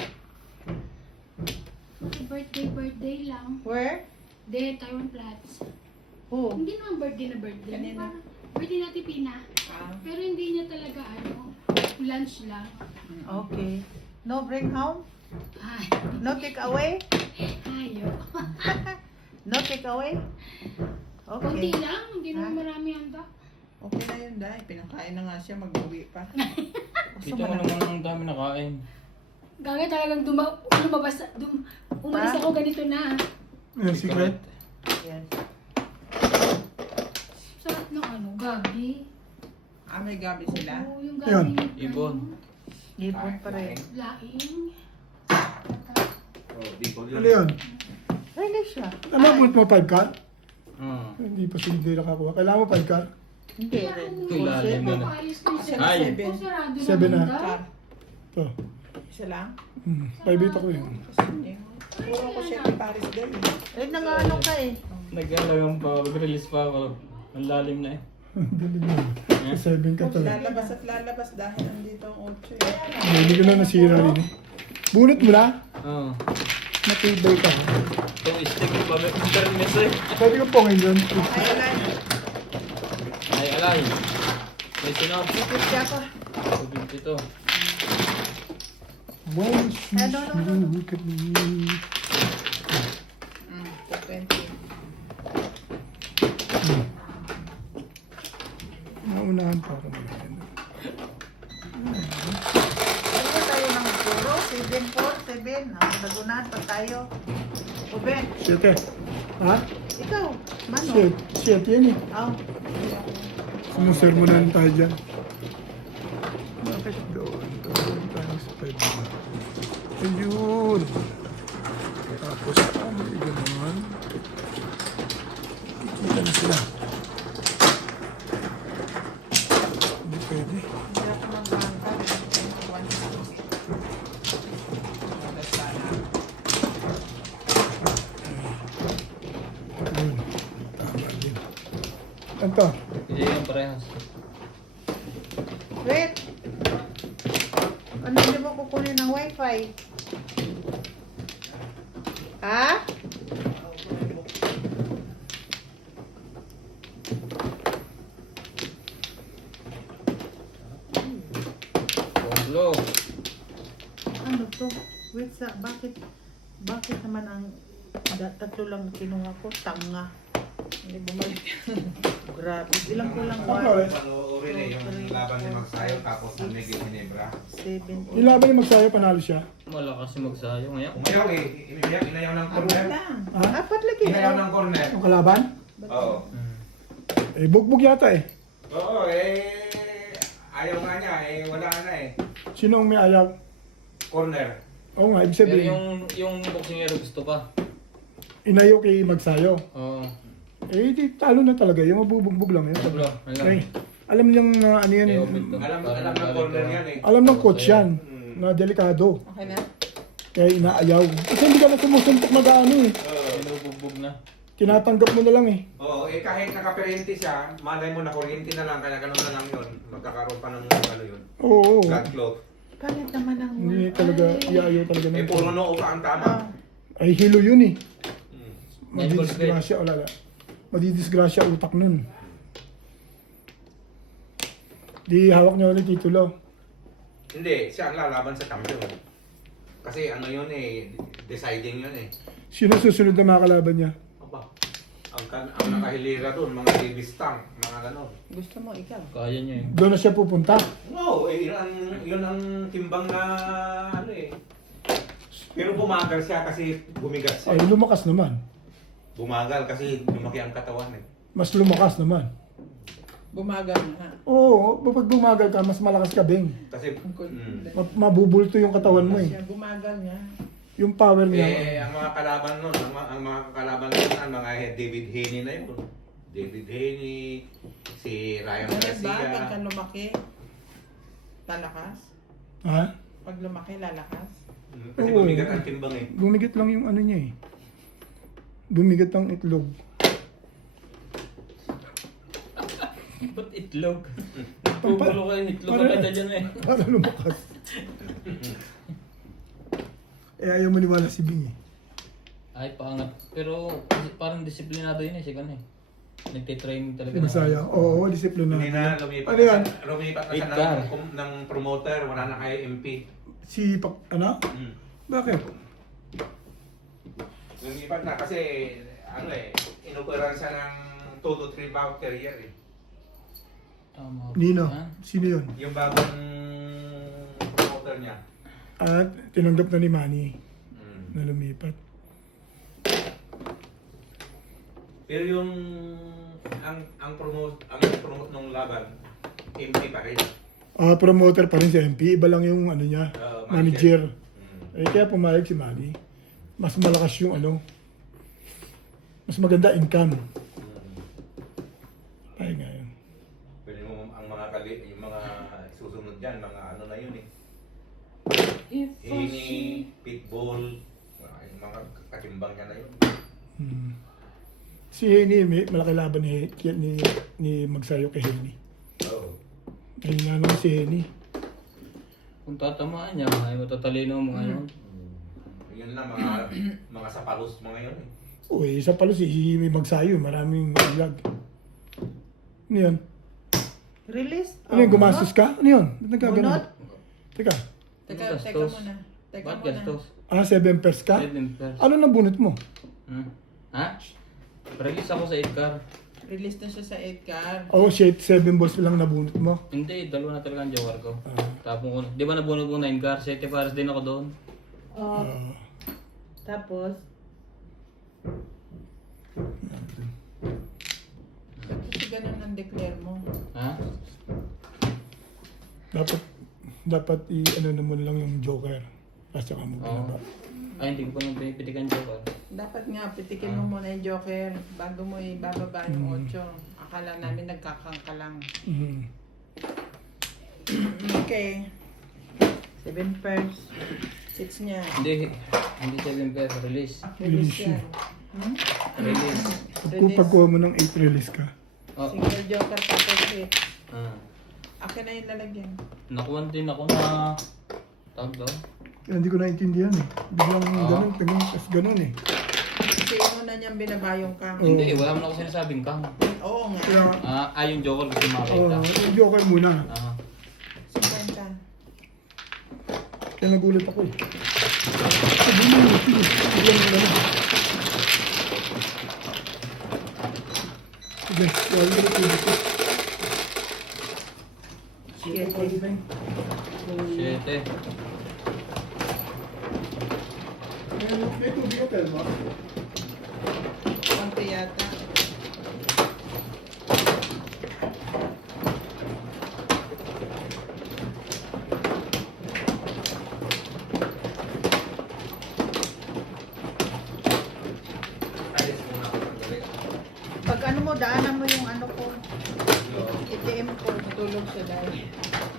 Birthday lang. Where? De, Taiwan Flats. Who? Hindi naman birthday na birthday. Kanina? Parang birthday na Tipina. Ah, Pero hindi niya talaga lunch lang. Okay. No bring home? Ay, No take away? ayo. No take away? Kunti Okay. lang, hindi naman marami handa. okay na yun dahil. Pinakain na nga siya, mag-uwi pa. Dito mo naman ang dami nakain. Gaga talagang umalis ako ganito na. Ayan, secret. Yes. Sarap ng gabi. Ah, may gabi sila? Oo, yung Ayan. gabi. Ibon. Ipon pa rin. Laing. Ano yan? Really siya? Alam mo 5 car? Hmm. Hindi nakakuha. Kailangan mo 5 car? Hindi rin. Ito ilalim na. Ayos ko yung Ay. sarado Seven ng na. handa. Car. Ito. Isa lang? 5-8 ako yun. Kasi hindi. Puro ko siya kay Paris Day. Eh, nang-ano ka eh. Nag-alagang pa, mag-release pa ako. Ang lalim na eh. Galing mo. Sa 7 ka talaga. Lalabas at lalabas dahil nandito ang 8 eh. Hindi ko na nasira rin eh. Bunot mo na? Oo. Matibay ka. Itong stick ko ba? Internet eh. Pwede ko po ngayon. Ay, alay. Ay, alay. May sinop. Ikot siya ka. Tubig ito. One shoes, look at me. 220. Naunahan pa ako ngayon. Ano tayo ng puro? 747. Nagunahan pa tayo. O Ben, Shit eh. Ha? ikaw, mano? Shit yan eh. Aw, Sumusermonan tayo dyan. Bakit doon? Doon tayo sa 5 na. Ayun. Tapos may gano'n. Kita na sila. Hindi pwede. Hindi ako magbangka. Ayun. Tama din. Anto? Hindi yung parehas. wait. Ano hindi mo kukunin ng wifi? Ha? Pablo. Ano to? Wait sa, bakit naman ang tatlo lang kinuha ko? Tanga. Hindi bumalik. Grabe. Ilang ko lang Panoorin eh, yung laban ni Magsayo tapos ang Miguel Ginebra. 7, Yung laban yung magsayo, panalo siya. Malakas yung magsayo ngayon. Umayaw eh, inayaw ng Apat corner. lang. Ha? Apat lagi. Inayaw ng corner. Yung kalaban? Oo. Eh, bugbog yata eh. Oo, ayaw nga niya, wala na eh. Sino ang may ayaw? Corner. Oo nga, ibig Pero sabihin, yung boxingero gusto pa. inayo kay magsayo. Oo. Eh, di talo na talaga. Yung mabubugbog lang yun. Pablo, Ay, alam niyang ano yan eh. Alam ng corner yan eh. Alam ng coach yan. Na delikado. Okay na? Kaya inaayaw. Kasi hindi ka na sumusuntok na gaano eh. Binubugbog na. Tinatanggap mo na lang eh. Oo, kahit nakaperente siya, malay mo na kuryente na lang, kaya ganun na lang yun. Magkakaroon pa ng ano yun. Oo. Blood clot. Pangit naman ang Hindi talaga, iayaw talaga ng Puro noo ka ang tama. Ah, Ay, hilo yun eh. Hmm. Madidisgrasya, wala. Madidisgrasya utak nun. Di hawak niya ulit titulo. Hindi, siya ang lalaban sa champion. Kasi ano yun eh, deciding yun eh. Sino susunod na mga kalaban niya? Aba, ang nakahilira doon, mga Davis Tank, mga ganon. Gusto mo ikaw? Kaya niya eh. Doon na siya pupunta. No, yun ang timbang na ano eh. Pero bumagal siya kasi bumigas siya. Ay, lumakas naman. Bumagal kasi lumaki ang katawan eh. Mas lumakas naman. Bumagal na. Oo, pag bumagal ka, mas malakas ka, Beng. Kasi, Mabubulto yung katawan mo eh. Siya bumagal niya. Yung power niya. ang mga kalaban nun, ang mga kalaban nun, ang mga David Haney na yun. David Haney, si Ryan Ganun ba? Garcia. Pagka lumaki, lalakas? Ha? Pag lumaki, lalakas? Kasi Oo. bumigat ang timbang eh. Bumigat lang yung ano niya eh. Bumigat ang itlog. Ba't itlog? Pupulo kayo itlog ka kita dyan eh. Para lumakas. Eh, ayaw maniwala si Bing eh. Ay, pangat. Pero parang disiplinado yun eh, siya ganun eh. Nagtitraining talaga. Di Masaya. Oo, disiplina. Hindi na, lumipat Ano yan? lumipat na siya Edgar. ng promoter, wala na kay MP. Si ano? Bakit? Lumipat na kasi, ano eh, inuperan siya ng 2 to 3 bout per year eh. Tama. Nino? Ha? Sino yun? Yung bagong promoter niya. At tinanggap na ni Manny Mm. na lumipat. Pero yung ang promote ng laban, MP pa rin. Promoter pa rin si MP. Iba lang yung ano niya, manager. Mm. Eh, kaya pumayag si Manny. Mas malakas yung ano. Mas maganda income. Ay nga yun. Pwede mo ang mga yung mga susunod diyan, mga ano na yun eh. If I Hini, see... Pitbull, yung mga katimbang niya na yun. Si Henny, may malaki laban ni Magsayo kay Henny. Oo. Ayun nga naman si Henny. Kung tatamaan niya, ay matatalino mo ngayon. Yun lang, mga sapalos mga yun. Uy, isa pala si Magsayo, maraming vlog. Ano yun? Release? Ano yun, gumastos ka? Ano yun? Ba't nagkaganon? Bunot? Teka, Teka Gastos. muna. Teka Ba't muna. gastos? 7 pairs ka? 7 pairs. Ano nabunot mo? Ha? Release ako sa 8 car. Release na siya sa 8 car. Oh shit, 7 balls lang nabunot mo. Hindi, dalawa na talaga ang joker ko. Ah. Tapos ko, di ba nabunod ko 9 car? 7 pares din ako doon. Oh, Ah, tapos, Kasi ganun ang declare mo. Ha? dapat ano naman lang yung joker. At saka mo Oo. binaba. Ay, hindi ko pa nang pinipitikan joker. Dapat nga, pitikin mo muna yung joker bago mo ibababa yung 8. Akala namin nagkakangka lang. Mhm. Okay. 7 pairs. 6 niya. Hindi 7 pairs. Release. Release yan. Release. Kung pagkuha mo ng 8 release ka. Oh. Single joker tapos 8. Ah. Akin na yung lalagyan. Nakuha din ako na tawag daw. Kaya hindi ko naintindihan eh. Biglang ganun, tingin, tas ganun eh. Kasi una niyang binabayong ka. Oo. Hindi, wala mo na ako sinasabing kang. Oo nga. Kaya, Yung joker gusto oh, makita. yung joker muna. Ah. 50. Kaya nagulat ako eh. Sabi mo, biglang ganun. Sige, Siete. 7. may tubig hotel ba? Konti yata. Alis muna ako ng galit. Pag ano mo, daanan mo yung ano ko. ATM ko. Tulog siya dahil.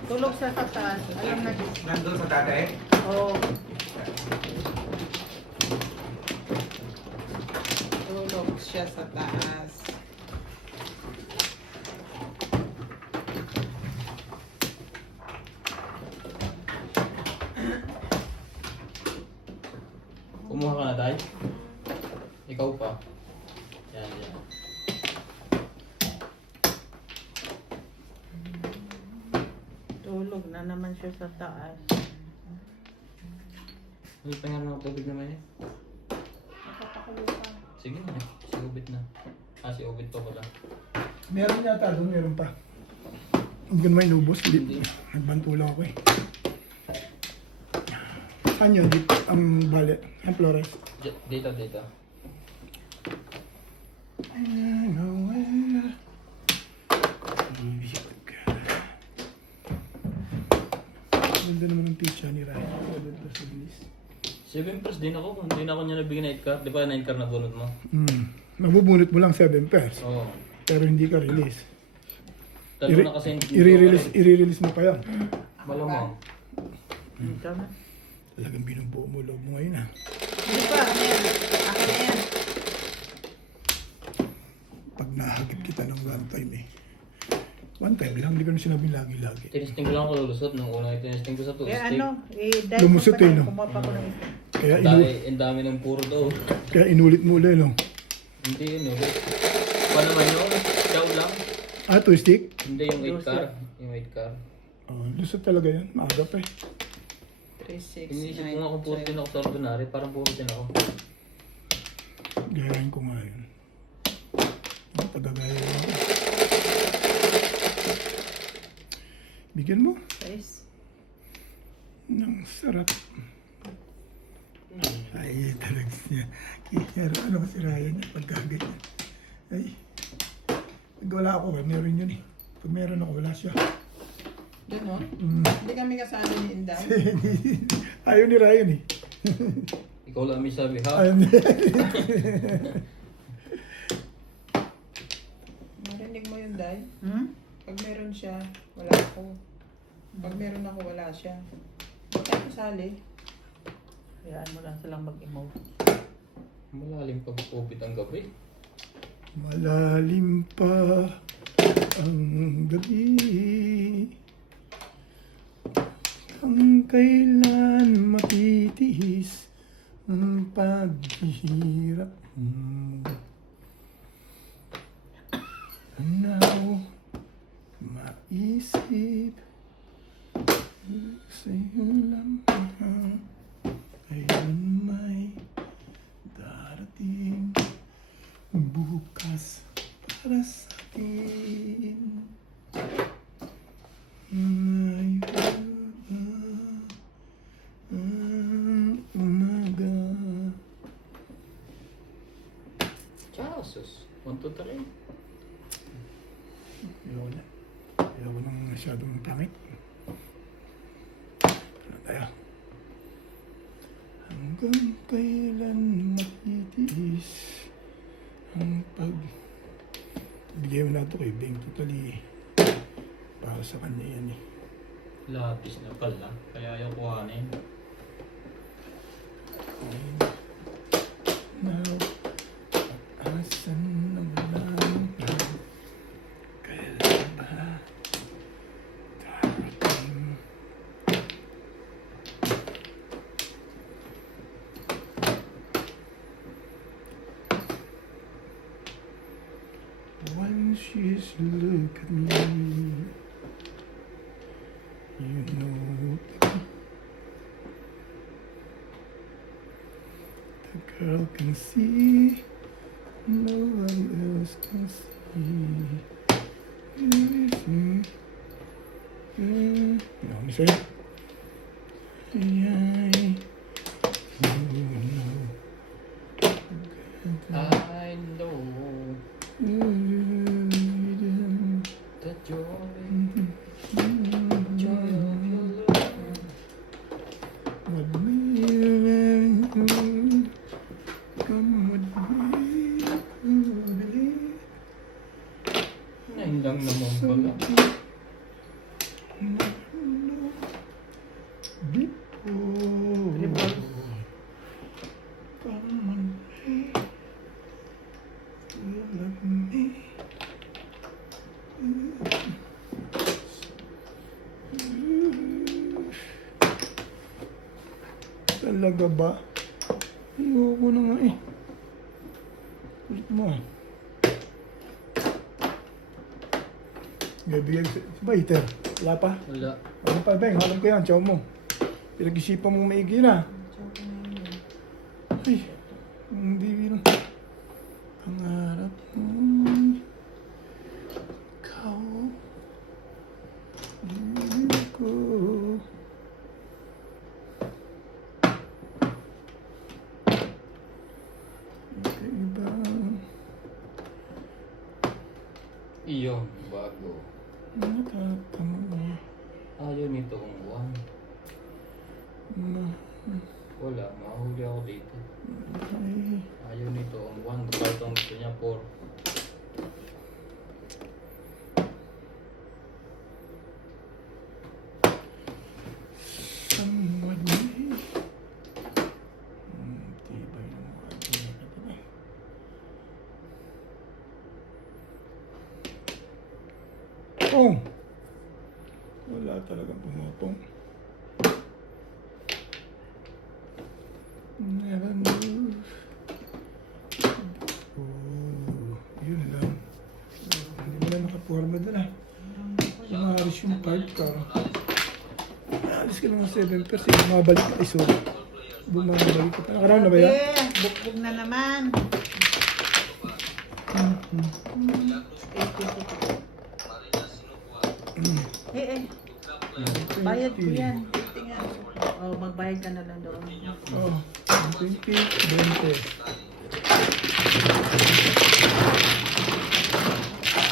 Tulog sa taas. Alam na din. Nandun sa tatay? Oo. Tulog siya sa taas. Kumuha ka na, Tay? Ikaw pa. Yan, yan. Tulog na naman siya sa taas. May pangalan ng tubig naman eh. Nakapakulo pa. Sige na, si Ubit na. Si Ubit pa pala. Meron yata doon, meron pa. Hindi ko naman inubos. Hindi. Nagbanto lang ako eh. Saan yun? Dito, ang bale. Ang Flores. Dito, dito. Ganda naman ang pizza ni Ryan. Ganda plus mabilis. 7 plus din ako. Hindi na ako niya nabigyan ng 8 car. Di ba 9 car na bunot mo? Mabubunot mo lang 7 pairs. Oo. Pero hindi ka release. Talo na kasi yung I-release mo pa yan. Malamang. Ikaw na. Talagang binubuo mo loob mo ngayon ah. Hindi pa. Ano yan? Akin na yan. Pag nahagip kita ng one time eh. One time lang, hindi ko na sinabing lagi-lagi. Tinisting ko lang ako lulusot nung unang itinisting ko sa Kaya tubig. ano, dahil Lumusot eh, no? Kumuha pa ako ng isa. Kaya, Ang dami ng puro daw. kaya inulit mo ulit, no? Hindi yun ulit. Pa naman yun? Chow lang. Ah, two stick? Hindi yung 8 car. Yung 8 car. Oh, lusot talaga yan. Maaga pa eh. 3, 6, Inisip ko nga kung puro din ako sa ordinary. Parang puro din ako. Gayahin ko nga yun. Pagagaya yun. Bigyan mo. 6. Nang sarap. Ay, talaga siya. Kaya ano si Ryan pagkaganyan. Ay. Pag wala ako, meron yun eh. Pag meron ako, wala siya. Yun o. Mm. Hindi kami kasama ni Inday. Ayaw ni Ryan eh. Ikaw lang may sabi, ha? Ayaw ni Marinig mo yun, Day? Hmm? Pag meron siya, wala ako. Pag meron ako, wala siya. Kaya kasali. Hayaan mo lang silang mag-emote. Malalim pag COVID ang gabi. Malalim pa ang gabi, ang kailan matitiis ang paghihirap mo. Now, maisip sa'yo lamang kailan may darating bukas para sa akin. Ngayon ang umaga. Ciao, sus. 1, 2, 3. Ayoko na. Ayoko nang masyadong pangit. Ano tayo? Hanggang kailan matitiis ang pag... Bigay mo na ito kay Beng. Totally para sa kanya yan eh. Lapis na pala. Kaya ayaw kuhanin. Now, asan na malang kailan ba darating? Once you look at me, you know the girl can see, no one else can see. No, ni sa'yo. I know the joy of your love. Ngayon lang naman pala. Talaga ba? Ayoko na nga eh. Ulit mo. Bibigyan si Baiter. Wala pa? Wala. Ano pa, Beng? Alam ko yan. Chow mo. Pinag-isipan mong maigi na. Ay, hindi lang. Pangarap mo. Ikaw. Hindi ko. Iba. Iyo, bago. Nakakama. Ayaw nito kung buwan. Ma. Wala, mahuli ako dito. Ay. Ayaw nito ang 1. Kahit ang gusto niya 4. Somebody. Tibay ng mga katabi. Oh! Wala talagang pumapong. Never move. Oh, yun lang. Hindi mo na nakaporma doon ah. Umaris yung card ka. Alis ka lang ng 7 kasi bumabalik ka. Ay, sorry. Bumabalik ka pa. Nakaraw na ba yan? Bukbog na naman. Bayad ko yan. Tingnan. Oh, magbayad ka na lang doon. Oh, 20, 20.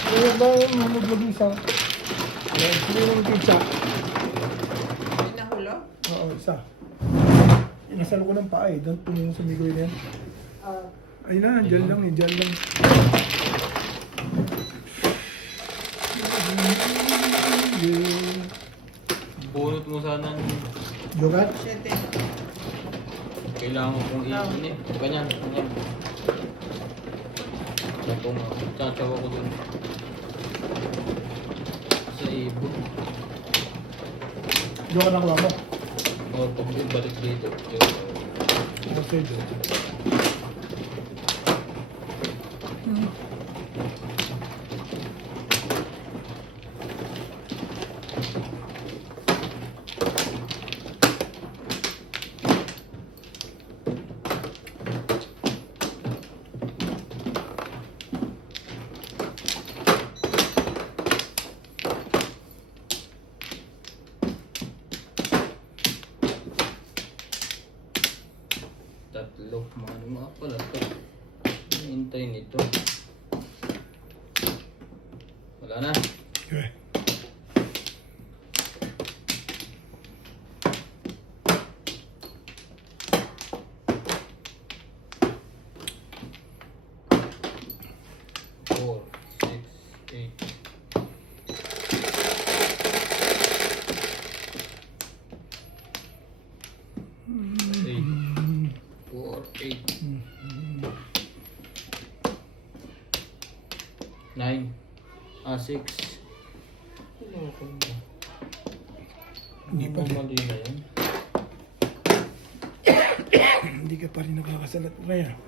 Kaya ba mag-lagi isa? Hindi mo mag-pizza. Pinahulog? Oo, isa. Inasal ko ng paa eh. Doon pumunong sa migoy na yan. Ayun na, dyan lang eh. Dyan lang. Bunot mo sana ng Jogat? 7. Kailangan ko pong ipon eh. Ganyan. Ganyan. Ako nga. Tsatsawa ko dun. Sa ibon. Jogat na kuha mo. O, pag balik dito. Kasi Jogat. Tatlo. Mga pala to. Hintay nito. Wala na. Okay. Four, six, eight. Eight. 4, 8. 9. 6. Hindi pa rin. Mali na yan. Hindi ka pa rin nakakasalat na yan.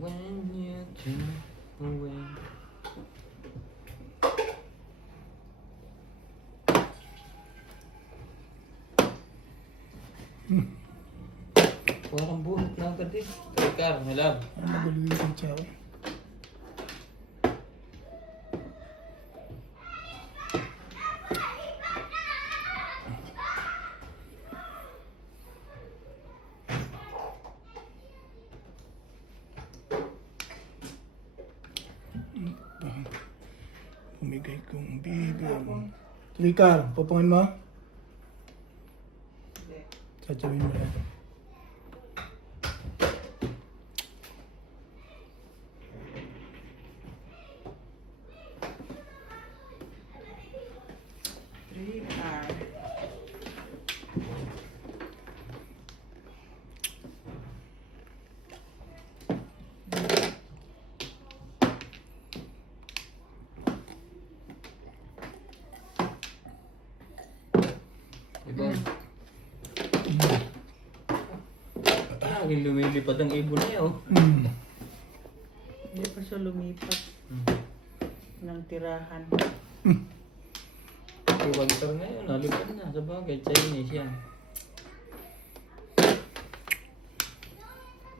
When you turn away. Parang buhit na agad eh. Ricard, my love. Ang magulo yung tsawa. Pumigay kong bibig. Ricard, papangin mo? Satsawin mo lang. Diba? Laging lumilipad ang ibon na yun. Hindi pa siya lumipat ng tirahan. Kuwantar na yun, nalipad na. Sa bagay, Chinese yan.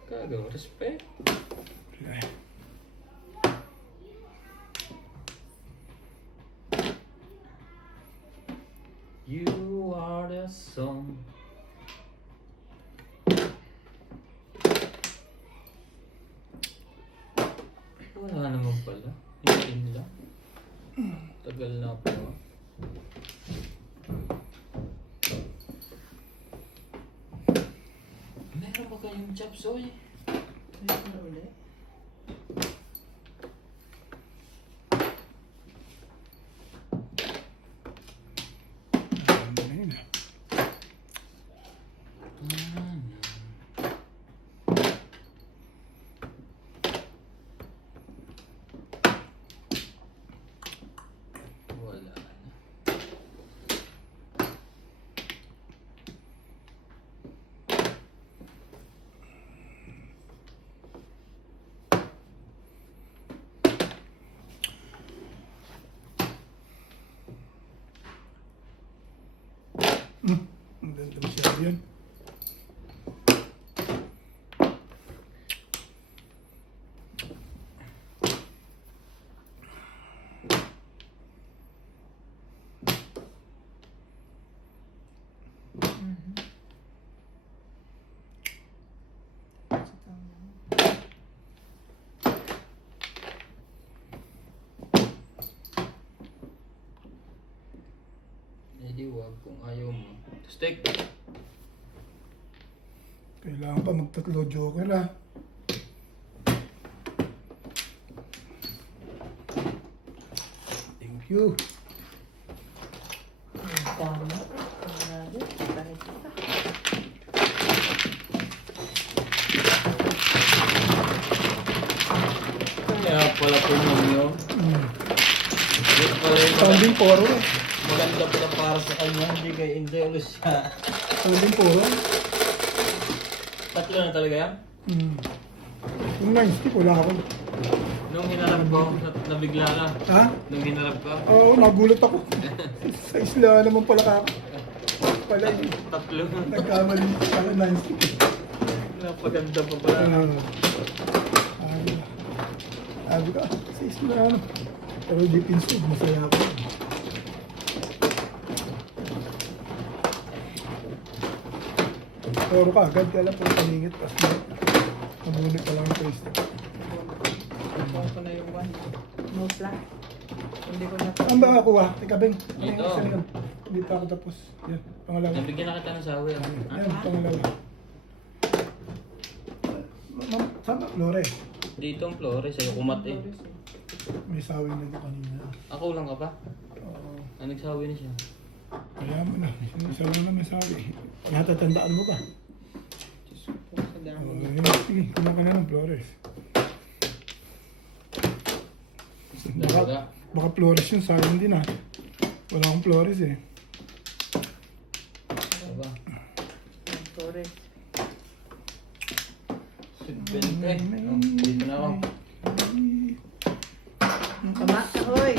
Kagaw, respect. You are the song. Wala naman pala. Hindi lang. Tagal na po. Meron ba kayong chapsoy? Ayun na ulit. Wala na. Ang ganda masyado yun. Hindi wag kung ayaw mo. Steak. Kailangan pa magtatlo joker ah. you. Tama. Kahit kita. Kaya pala po yun. Mm. Yun pala yung Sounding poro eh. maganda pala para sa kanya. Hindi kayo enjoy ulit siya. Sounding poro. Tatlo na talaga yan? Mm. Yung 9 stick, wala ako. Nung hinarap ko, nabigla ka. Ha? Nung hinarap ka, Oo, nagulat ako. Sa isla naman pala ka. Pala yun. tatlo. Nagkamali pala 9 stick. Napaganda pa pala. Sabi ka, sa isla ano. Pero deep inside, masaya ako. Pero ka, agad ka lang kung paningit. Tapos mabulit ka lang yung trace. Kukuha ko na yung one. No flat. Hindi ko na Saan ba ako ha? Teka, Beng. Ito. Isa na yun. Hindi pa ako tapos. Yan, pangalawa. Nabigyan na kita ng sawi. Yan, pangalawa. Ma'am, saan ba? Lore. Dito ang Flores, sa'yo kumat eh. May sawi na doon kanina. Ako lang ka pa? Oo. Nagsawi na siya. Kaya mo na. Sawi na may sawi. Natatandaan mo ba? sa dami. Sige, kumain ka na ng Flores. Talaga? Baka Flores yun, sayang din ha. Wala akong Flores eh. Diba? Sorry. Sugbente. Oh, dito na ako. Tama ka, hoy.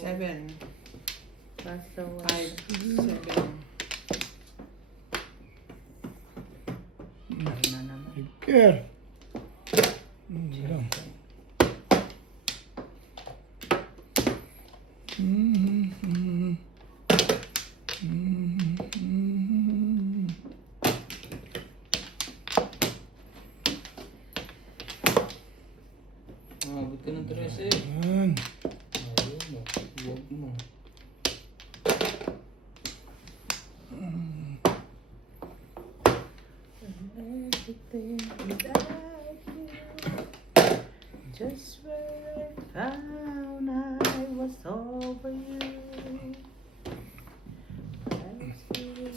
Seven. Basta Five. Seven. na naman. Take care. Lang. Mabot ka ng 13. Yan. Ayaw mo. Huwag mo. Everything without you. Just where I found I was over you. I still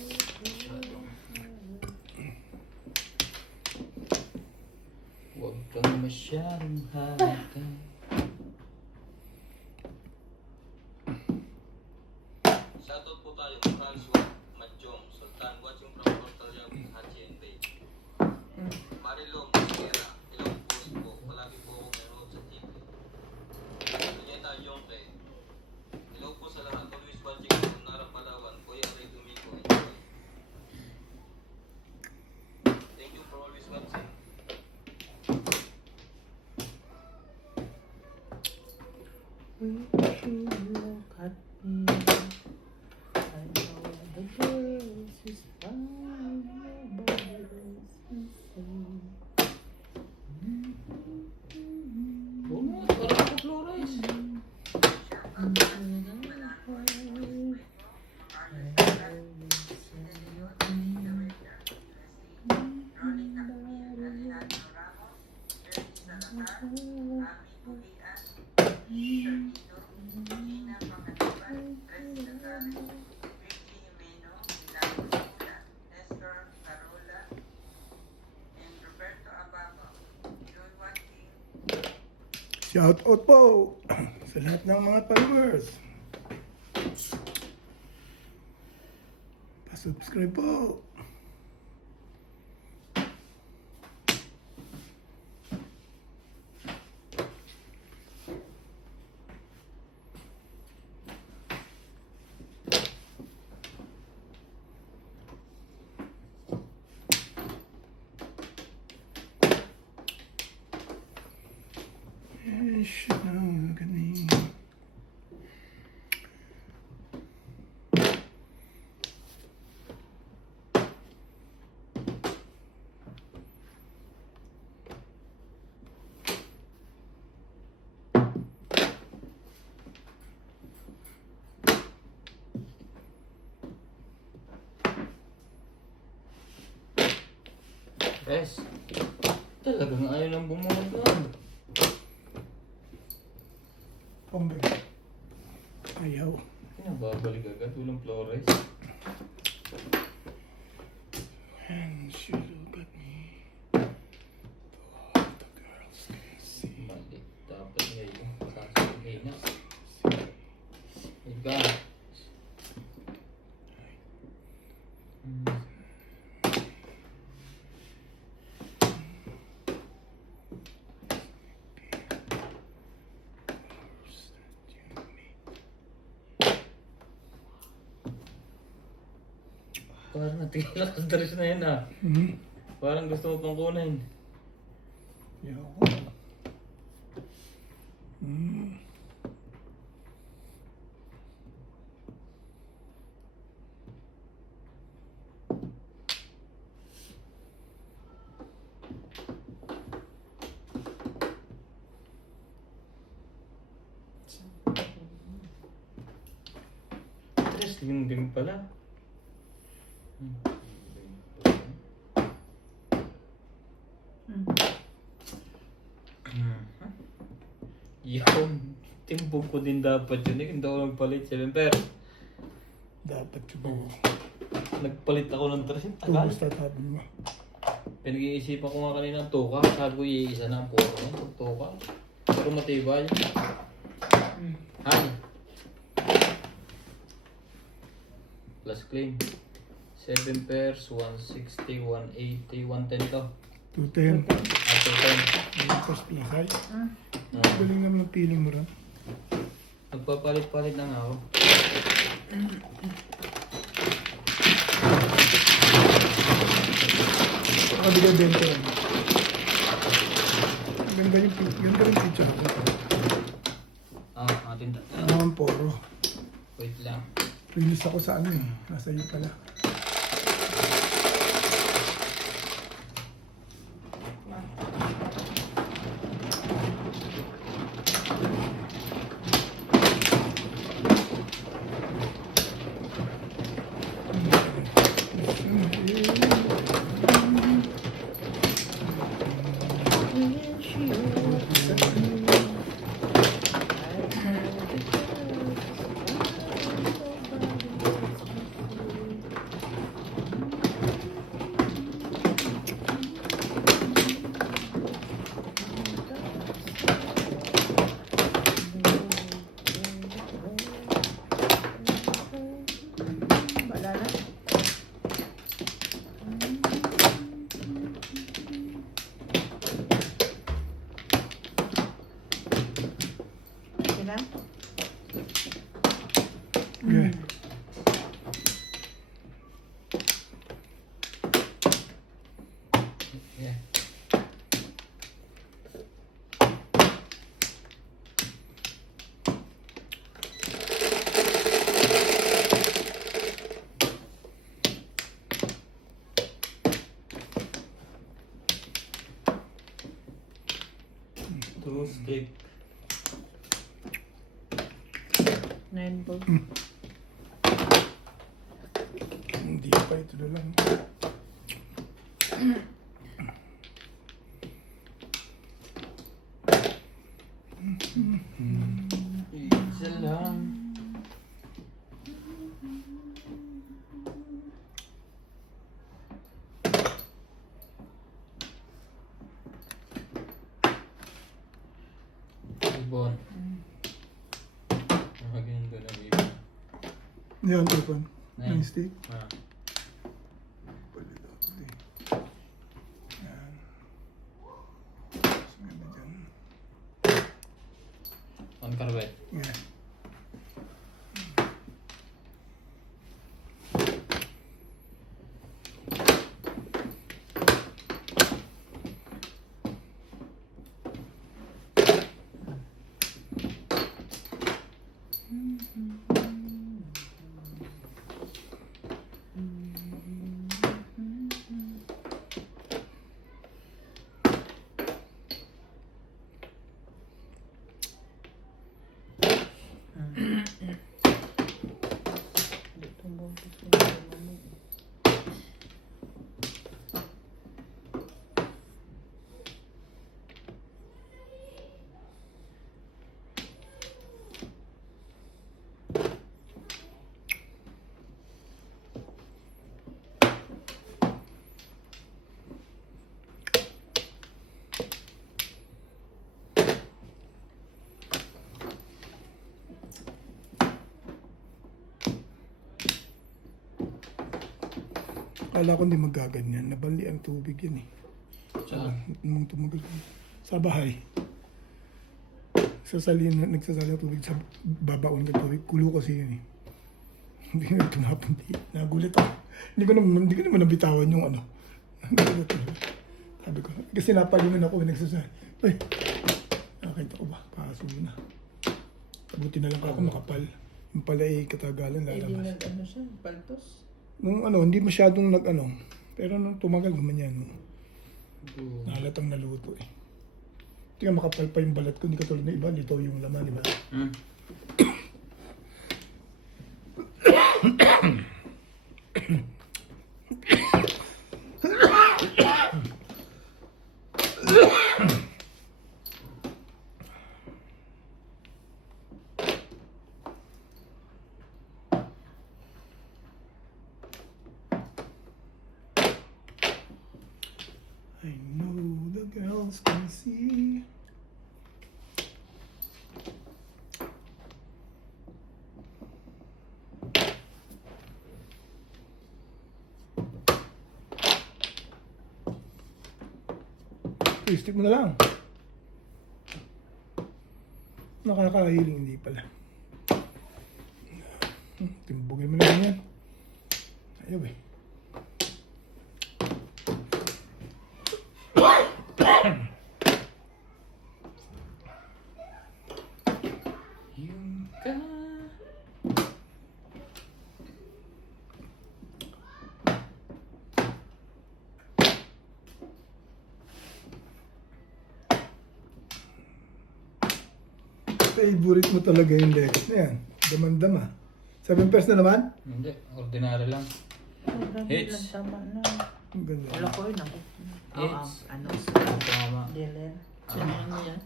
Huwag kang masyadong halaga. Shoutout po tayo, Francois Majong, Sultan, watching from Portalia with Hachi and Bay. Marilo Mosquera, ilang post po, palagi po akong nanood sa TV. Pinyeta Yongke, hello po sa lahat, always watching from Nara Palawan, Kuya Ray Domingo, enjoy. Thank you for always watching. If you look at me, I know the grace is fine, nobody else is same. Oh, parang ako Flores. Shout out po sa lahat ng mga followers. Pa-subscribe po. Yes. Talagang ayaw nang bumuhat nun. Pongbe. Ayaw. Pinababalik agad, walang Flores. And she look at me. Oh, the girls can see. Mali. Dapat ngayon. Sasabihin na. Iba. Parang natigil ako sa dress na yun ah. Hmm. Parang gusto mo pang kunin. Ayaw ko. Hmm. Dress din pala. Yung timbog ko din dapat yun eh. Hindi ako nagpalit 7 pero Dapat yung nagpalit ako ng dress. Tagal. tubos tatapin mo. Pinag-iisipan ko nga kanina ng tuka. Sabi ko iisa na ang puro niya. Tuka. Pero matibay. Hay. Plus claim. 7 pairs, 160, 180, 110 to. 210. After 10. Tapos plus size. Hmm? Galing naman ng feeling mo rin. Nagpapalit-palit na nga ako. Nakabigay 20 rin. Ganda yung picture ko. Atin na. Ano naman poro. Wait lang. Release ako sa ano eh. Nasa iyo pala. Wala na. Okay na? Okay. Yeah. Two stick. 9 balls. Hindi pa ito na lang. Isa lang. Ibon. Ganyan doon ang ibon. Yan, open. Nine. 9 stick. Ah. Pwede daw. Hindi. Yan. Mas maganda dyan. On carpet. Yan. Akala ko hindi magaganyan. Nabali ang tubig yan eh. Saan? Nung tumagal ko. Sa bahay. Nagsasali ng tubig sa babaon ng tubig. Kulo kasi yun eh. Hindi na tumapunti. Nagulit ako. Hindi ko naman nabitawan yung ano. Nagulit ako. Sabi ko, kasi napalingan ako nagsasali. Uy, nakakita ko ba? Paso na. Buti na lang ako makapal. Yung pala eh, katagalan Eh, di lalabas. ano siya, paltos. Nung ano, hindi masyadong nag-ano. Pero nung tumagal, gumanyan. No? Nahalatang naluto eh. Tingnan makapal pa yung balat ko. Hindi katulad na iba. Dito yung laman, di ba? Hmm. I know the girls can see. Stick mo na lang. Nakakahiling, hindi pala. Timbugin mo na lang yan. Ayaw eh. Yung ka. Favorite mo talaga yung Lex na yan. Damandama. 7 pairs na naman? Hindi, ordinary lang. Hits. Lang tama na. Ang ganda. Wala ko rin ako. Hits. Ano? Tama. Dealer. Sino ano yan?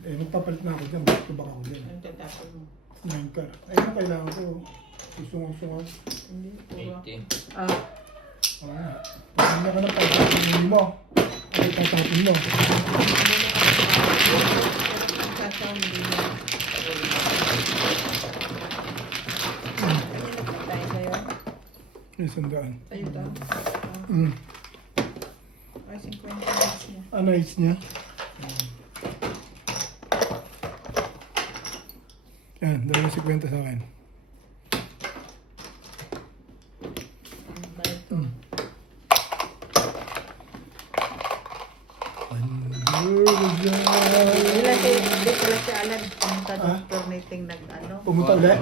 Eh, magpapalit na ako dyan. Bakit ko baka ako dyan? Ang tatapon mo. 9 car. Ayun ang kailangan ko. Susungong-sungon. Hindi, puro. 80. Ah, Oo nga. Pag hindi ka na pagkakinin mo. Ay, tatapin mo. Ang tatawin din mo. Kanina pa tayo sa'yo. Yung sandaan. Sa'yo daw. Mm. Ay, 50 minutes niya. Ano age niya? Yan, 250 sa akin. Bayad to. Wala si Alan. Pumunta Ah? doctor meeting nag-ano. Pumunta ulit?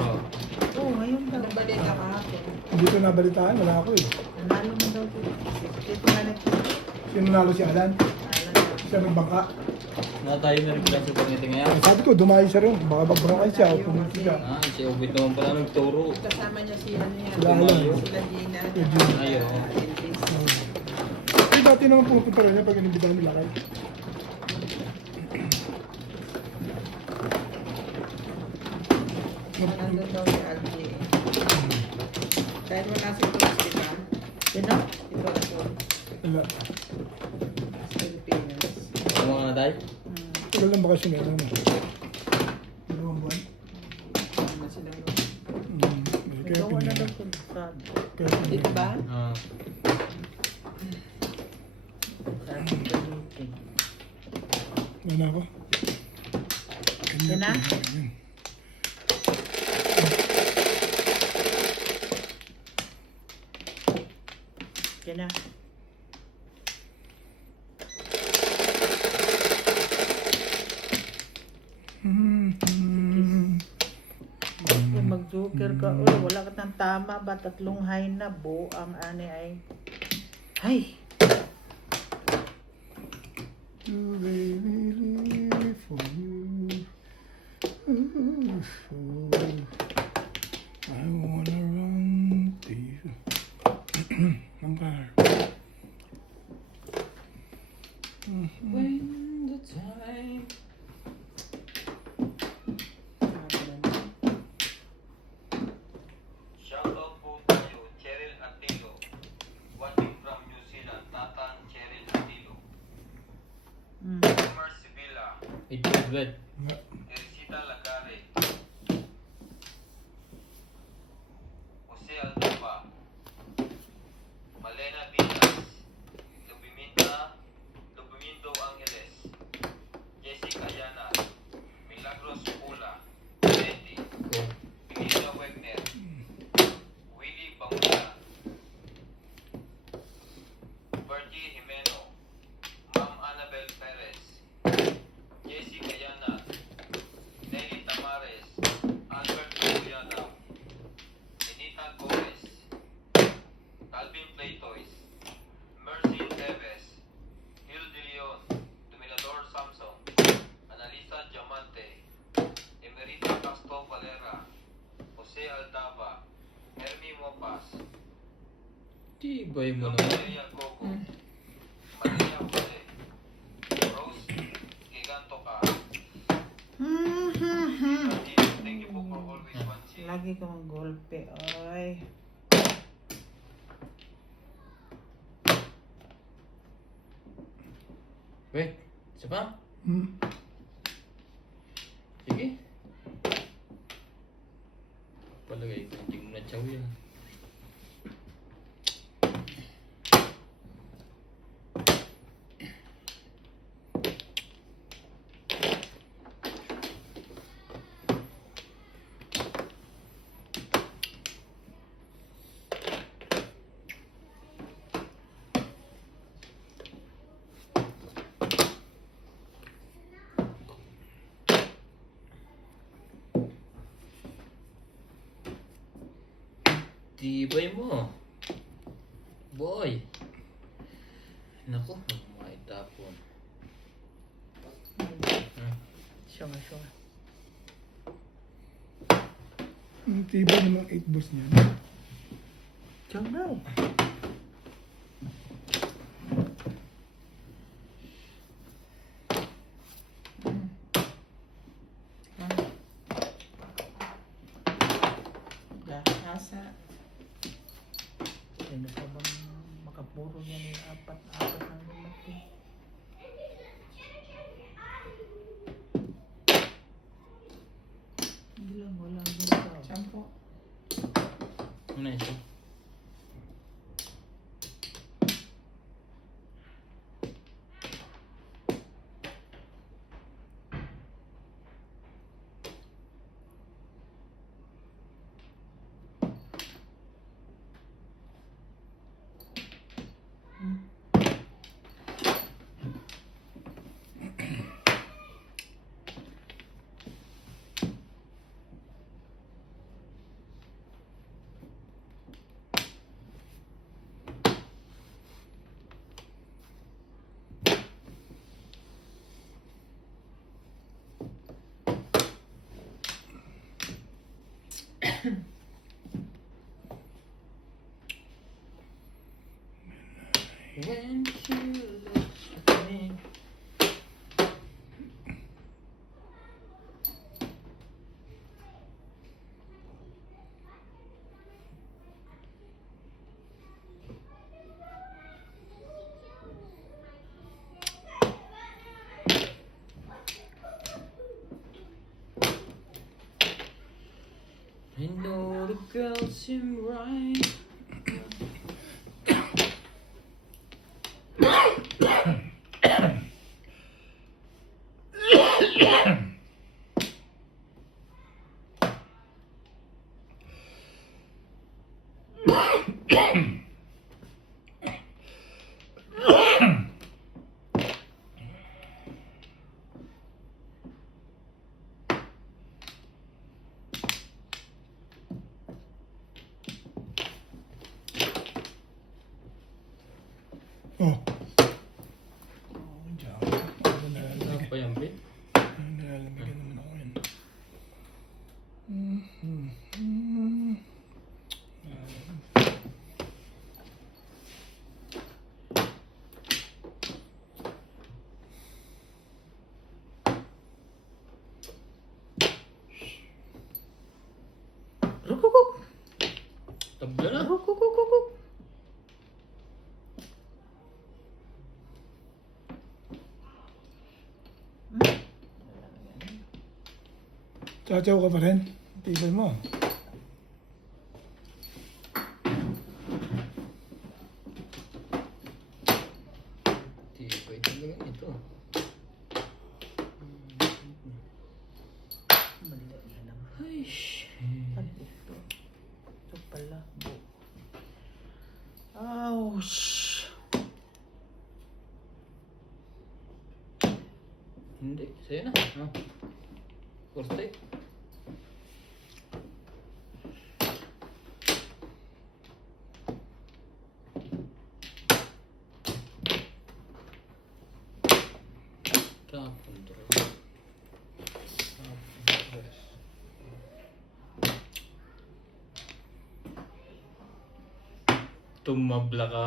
Oo, ngayon daw. Ano ba din ka kahapon? Hindi ko nabalitaan, wala ako eh. Nanalo mo daw dito. Dito na Sino nalo si Alan? Alan. Siya nagbangka. Nakatayo na rin pala sa pangiti ngayon. Sabi ko, dumayo siya rin. Baka magbangkay siya o pumunta siya. Ah, si Obit naman pala nagturo. Kasama niya si ano yan. Sila Alan. Sila Gina. Si Gina. Ayo. Eh, dati naman pupunta rin niya pag inibitahan nila kayo. Nandun daw si Algie. Kahit wala si Tulis, di ba? Sino? Ito ako. Wala. Sa Pilipinas. Ano mga naday? Tagal ng bakasyon nila. Ano? Dalawang buwan. Ano sila doon? Kaya Ikaw na daw pinila. sa Dito ba? Ah. meeting. Wala ako. Yan na? Ganyan. Yan na. Kung mag-joker ka, wala ka ng tama ba? Tatlong high na, bo, ang ani ay... Ay! Do they really live for you? Ooh, I wanna run to you. Ang car. When the time... Shoutout po tayo, Cheryl Atilo. Watching from New Zealand, Tatan Cheryl Atilo. Omar Sibila, 800. Teresita Lagare. Jose Aldoba. Dava, Hermie Mopas, Tibay mo Dr. naman. Maria Gogo, Maria Jose, Rose Giganto ka. Thank you po for always watching. Lagi ka mag-golpe. Ay. Wait, isa pa? Hmm. Sige. Palagay ko, hindi mo na chow yan. Tibay mo. Boy. Naku, maitapon. Sure. Ang tibay ng mga 8 balls niya. Diyan daw. Asa. Ano pa bang makapuro niya ng apat ng lumaki? Hindi lang, wala dito. Sampo. Ano na isa? When you look at me. I know the girls seem right. Oh. Oh, diyan. Ano pa yan, Ben? Nalalamigan naman ako yan. Rukukuk! Tabla na. Rukukukukuk! Chachaw ka pa rin. Tibay mo. Tibay talaga ito. Mali na naman. Ay, Ano ito? Ito pala. Ouch! hindi. Sa'yo na. Oh. Korte. Tapon tres. Tapon tres. Tumabla ka.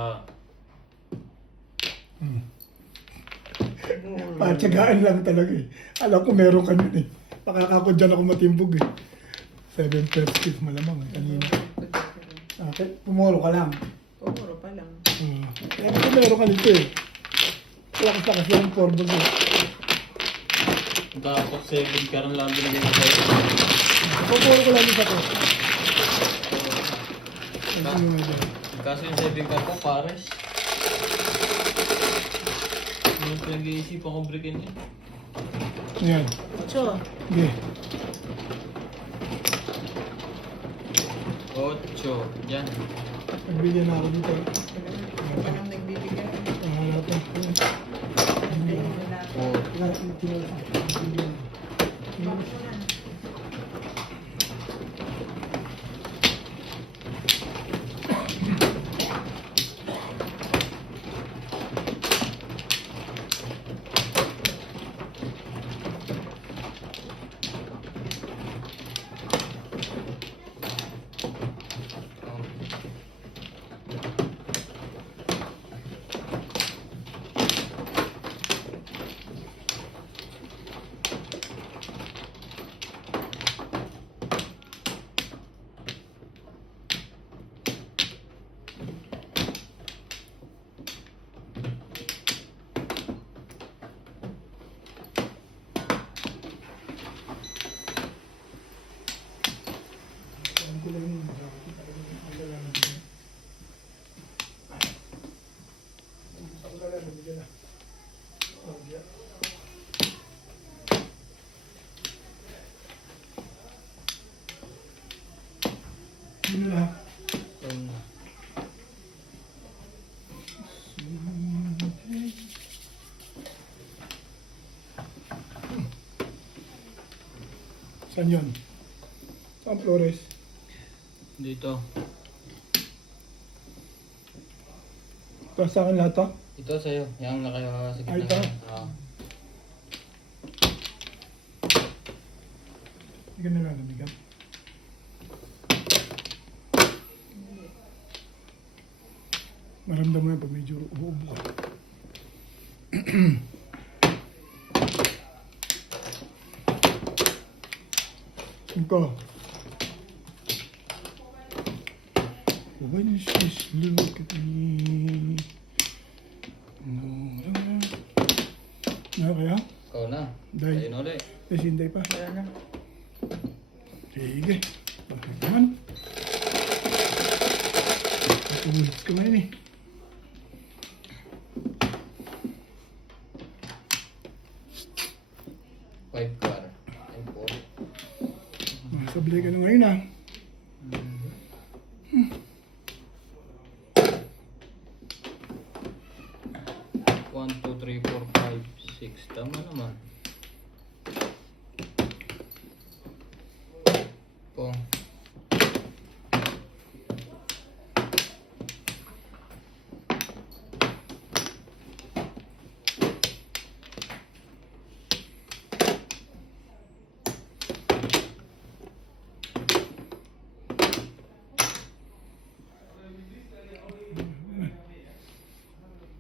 Patsagaan lang talaga eh. Alam ko meron ka nun eh. Pakakako dyan ako matimbog eh. 7 first kiss malamang eh. Kanina. Okay, pumuro ka lang. Pumuro pa lang. Kaya ko meron ka nito eh. Lakas-lakas lang yung forbol eh. Dapat 7 ka rin lang binigay ko sa'yo. Pumuro ko lang isa ko. Ano nga dyan? Kaso yung 7 ka ko, pares. Yung pinag-iisipan ko breakin niya. Ayan. Ocho. Sige. 8. Yan. Nagbigyan na ako dito. Ikaw pa lang nagbibigay. Pangalap na po. Hindi mo na. 4. Ano na? Saan yun? Saan Flores? Dito. Ito sa akin lahat to? Ito sa'yo. Yung nakasakit Ay, na ito? yan. Hindi ka nalalabigan. Maramdaman mo yan pag medyo uubo ka. Cinco. When you just look at me. Ano kaya? Ikaw na. Dahil. Ayun ulit. Kasi hindi pa. Wala na. Sige. Bakit naman? Tumulit ka ngayon eh. Five car. Ay, 4. Sablay ka na ngayon ah. One, two, three, four, five, six. Tama naman. Pong.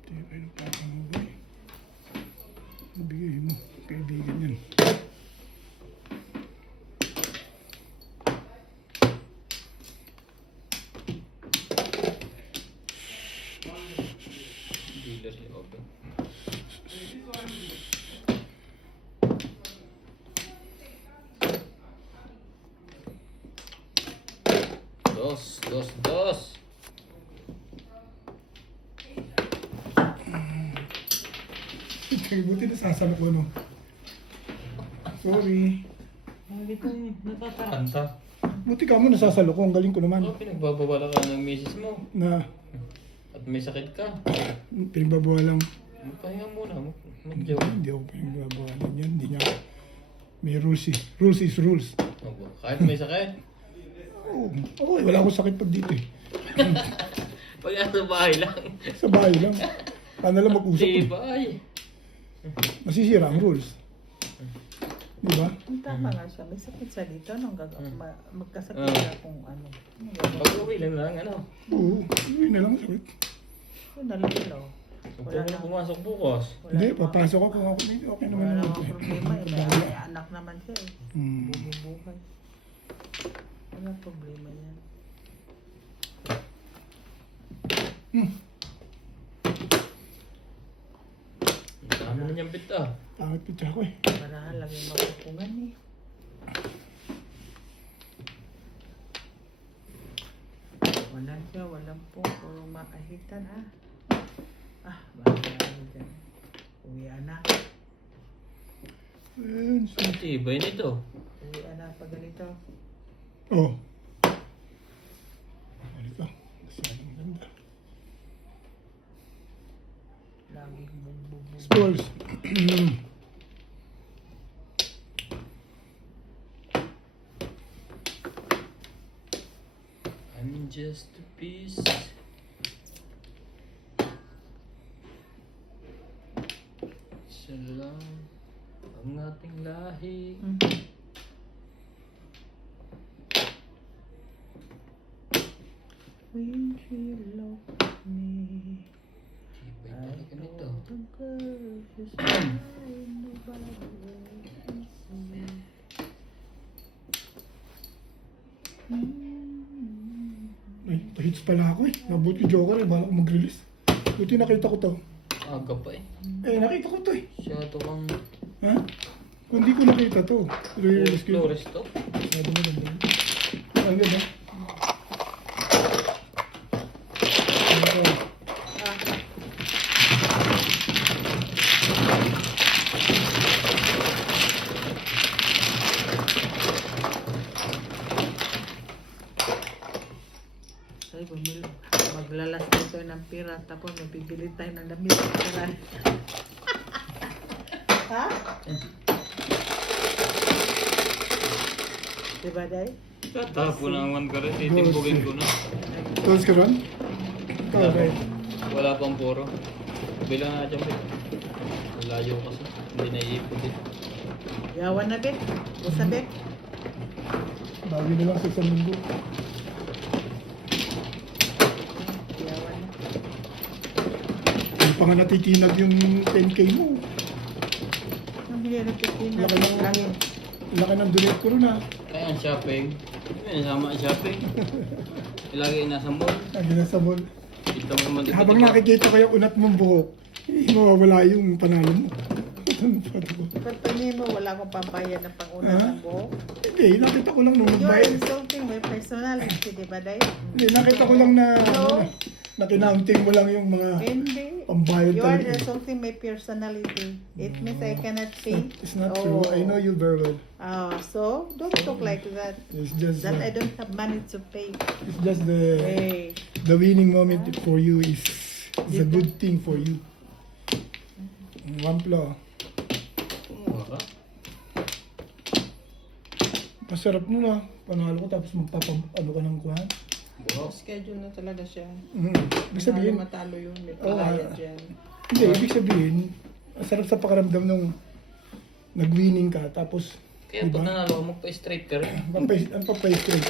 Hindi kayo nagpapanguwi. Bigay mo. Kaibigan yan. Dealer si open. Dos. Buti nasasalo ko no. Sorry. Hindi ko natataranta. Buti ka mo nasasalo ko. Ang galing ko naman. Ano pinagbabawala ka ng misis mo? Na At may sakit ka? pinagbabawalan. Magpahinga muna. Mag-joke. Hindi ako pinagbabawalan yan. Hindi niya. May rules eh. Rules is rules. Kahit may sakit. Oo, wala akong sakit pag dito eh. Pag nasa bahay lang. Sa bahay lang. Paano lang mag-usap Di eh. ba ay? Masisira ang rules. Di ba? Tama nga siya. May sakit siya dito. Anong magkasakit Ah. na kung ano. Pag uwi Yun lang, ano. Oo, yun na lang sakit. Oh, nalalaw. Kung na pumasok bukas. Hindi, papasok ako kung ako dito. Okay naman Wala naman. namang problema eh. May anak naman siya eh. Hmm. Bumubuhay. Wala problema yan. Ang dami na niyang bit ah. Pangit pitsa ko eh. Para lang yung mapupungan eh. Wala siya, walang po. Puro makahitan ah. Ah, bakit ano dyan? Uwian na. Ayun, so. Ang tibay nito. Uwian na pag ganito. Oh. Ganito. Masyadong ganda. Laging bugbog. Spurs. I'm just a piece. Isa lang ang ating lahi. When she loved me, Tibay I talaga nito. told the girl she's mine, nobody else can see. Ay, pa-hits pala ako eh. Nabuti Joker eh. Bala ko mag-release. Buti nakita ko to. Aga pa eh. Eh, nakita ko to eh. Masyado kang Ha? Kung di ko nakita to. Release ko. Flores to. Masyado maganda. Ang ganda. Ito. Ay, bumili. Maglalas dito ng pira, tapos mabibili tayo ng damit. Ha? Diba, Day? Tatapon naman ka rin. Titimbugin ko na. Tapos ka ron? Okay. Wala pang puro. Bilang na dyan, Bek. Layo kasi. Hindi naiipon din. Yawan na, Bek. Busa, Bek. Bawi na lang sa isang linggo. Yawan na. Hindi pa nga natitinag yung 10K mo. Ang hirap itin na. Laki ng- Laki. Laki ng donate ko ron ah. Kaya ang shopping. May nasama ang shopping. Ilagay nasa mall. Lagi na sa mall. Kita mo naman dito. Habang nakikita ko yung unat mong buhok, mawawala yung panalo mo. Pagpangin mo, wala akong pambayad ng panguna Ha? ng buhok. Hindi, nakita ko lang nung You're magbayad. insulting my personality, di ba, Day? Hindi, nakita ko lang na, No. na kinaunting mo lang yung mga Hindi. pambayad You are talaga. insulting my personality. It means I cannot pay. It's not true. I know you very well. So, don't talk like that. It's just, That I don't have money to pay. it's just the Hey. winning moment for you is a good thing for you. Wamplo. Mura. Masarap nun ah. Panalo ko tapos ano ka ng kuhan. Buhok. Schedule na talaga siya. Ibig sabihin, Matalo yun. May Oo, palayad yan. hindi, ibig sabihin, ang sarap sa pakiramdam nung nag-winning ka, tapos, Kaya pag nanalo ka, magpa-straight ka rin. ang papay-straight.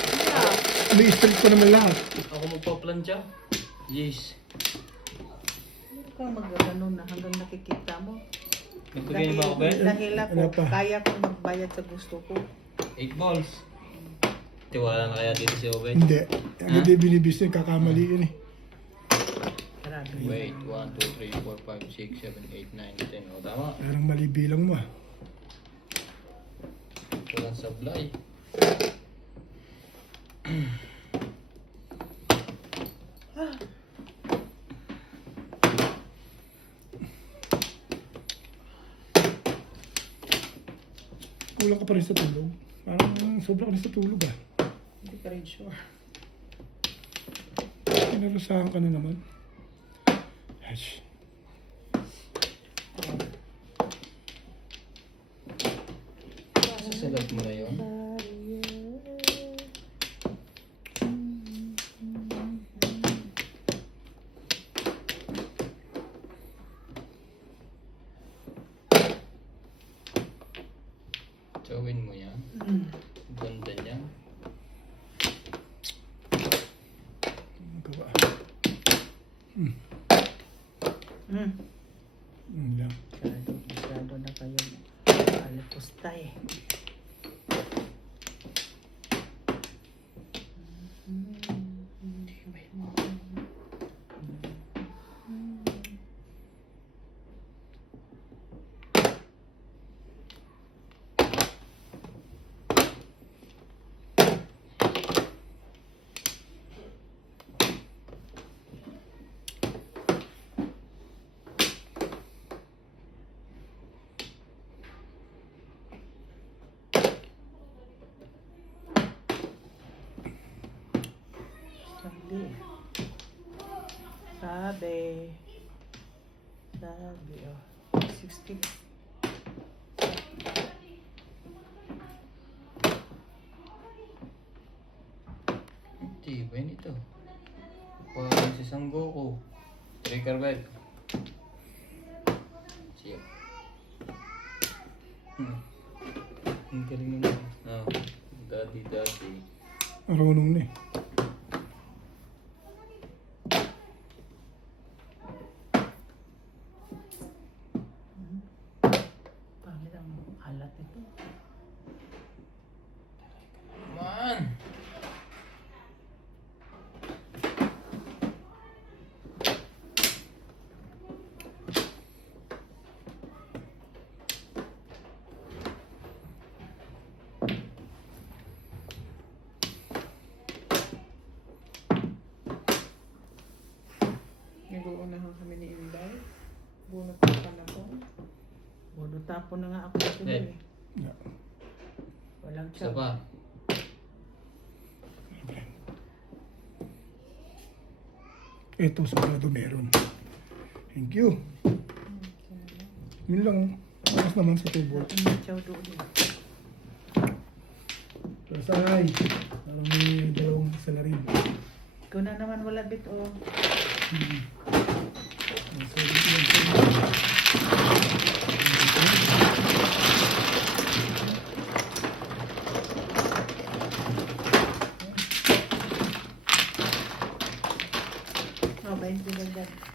May straight ko naman lahat. Ako magpa-plancha. Yes. Hindi ka mag-ganon na hanggang nakikita mo. Nagbigay na ba ako, Ben? Dahil ako, Wala pa. kaya kong magbayad sa gusto ko. 8 balls. Tiwala na kaya dito si Owen? Hindi. Ang hindi binibis niya, kakamali yun eh. Grabe. Wait, 1, 2, 3, 4, 5, 6, 7, 8, 9, 10. O, tama. Parang mali bilang mo ah. Walang sablay. Kulang ka pa rin sa tulog. Parang sobra ka rin sa tulog ah. Hindi ka rin sure. Pinarusahan ka na naman. Ash. Sasalat mo na yun. Gawin mo yan. Ganda niya. gawa. Hmm. Yun lang. Masyado na kayo. Alipustay. Sabi, oh. 60. Hindi, ba yun ito? Parang si Sangoku. Trigger bell. Siya. Ang galing naman. Oh, dati. Marunong na eh. Pangit ang alat ito. Man! Nag-uunahan kami ni Inday. Bunot pa pala ko. Bodo tapo na nga ako ito Eh. eh. Yeah. Walang Isa tiyaw. pa. Ito, sigurado meron. Thank you. Yun lang. Tapos naman sa table. May tiyaw doon eh. Kasay. Parang may dalawang salarin. Ikaw na naman wala bit oh. Oh, 20 lang dyan.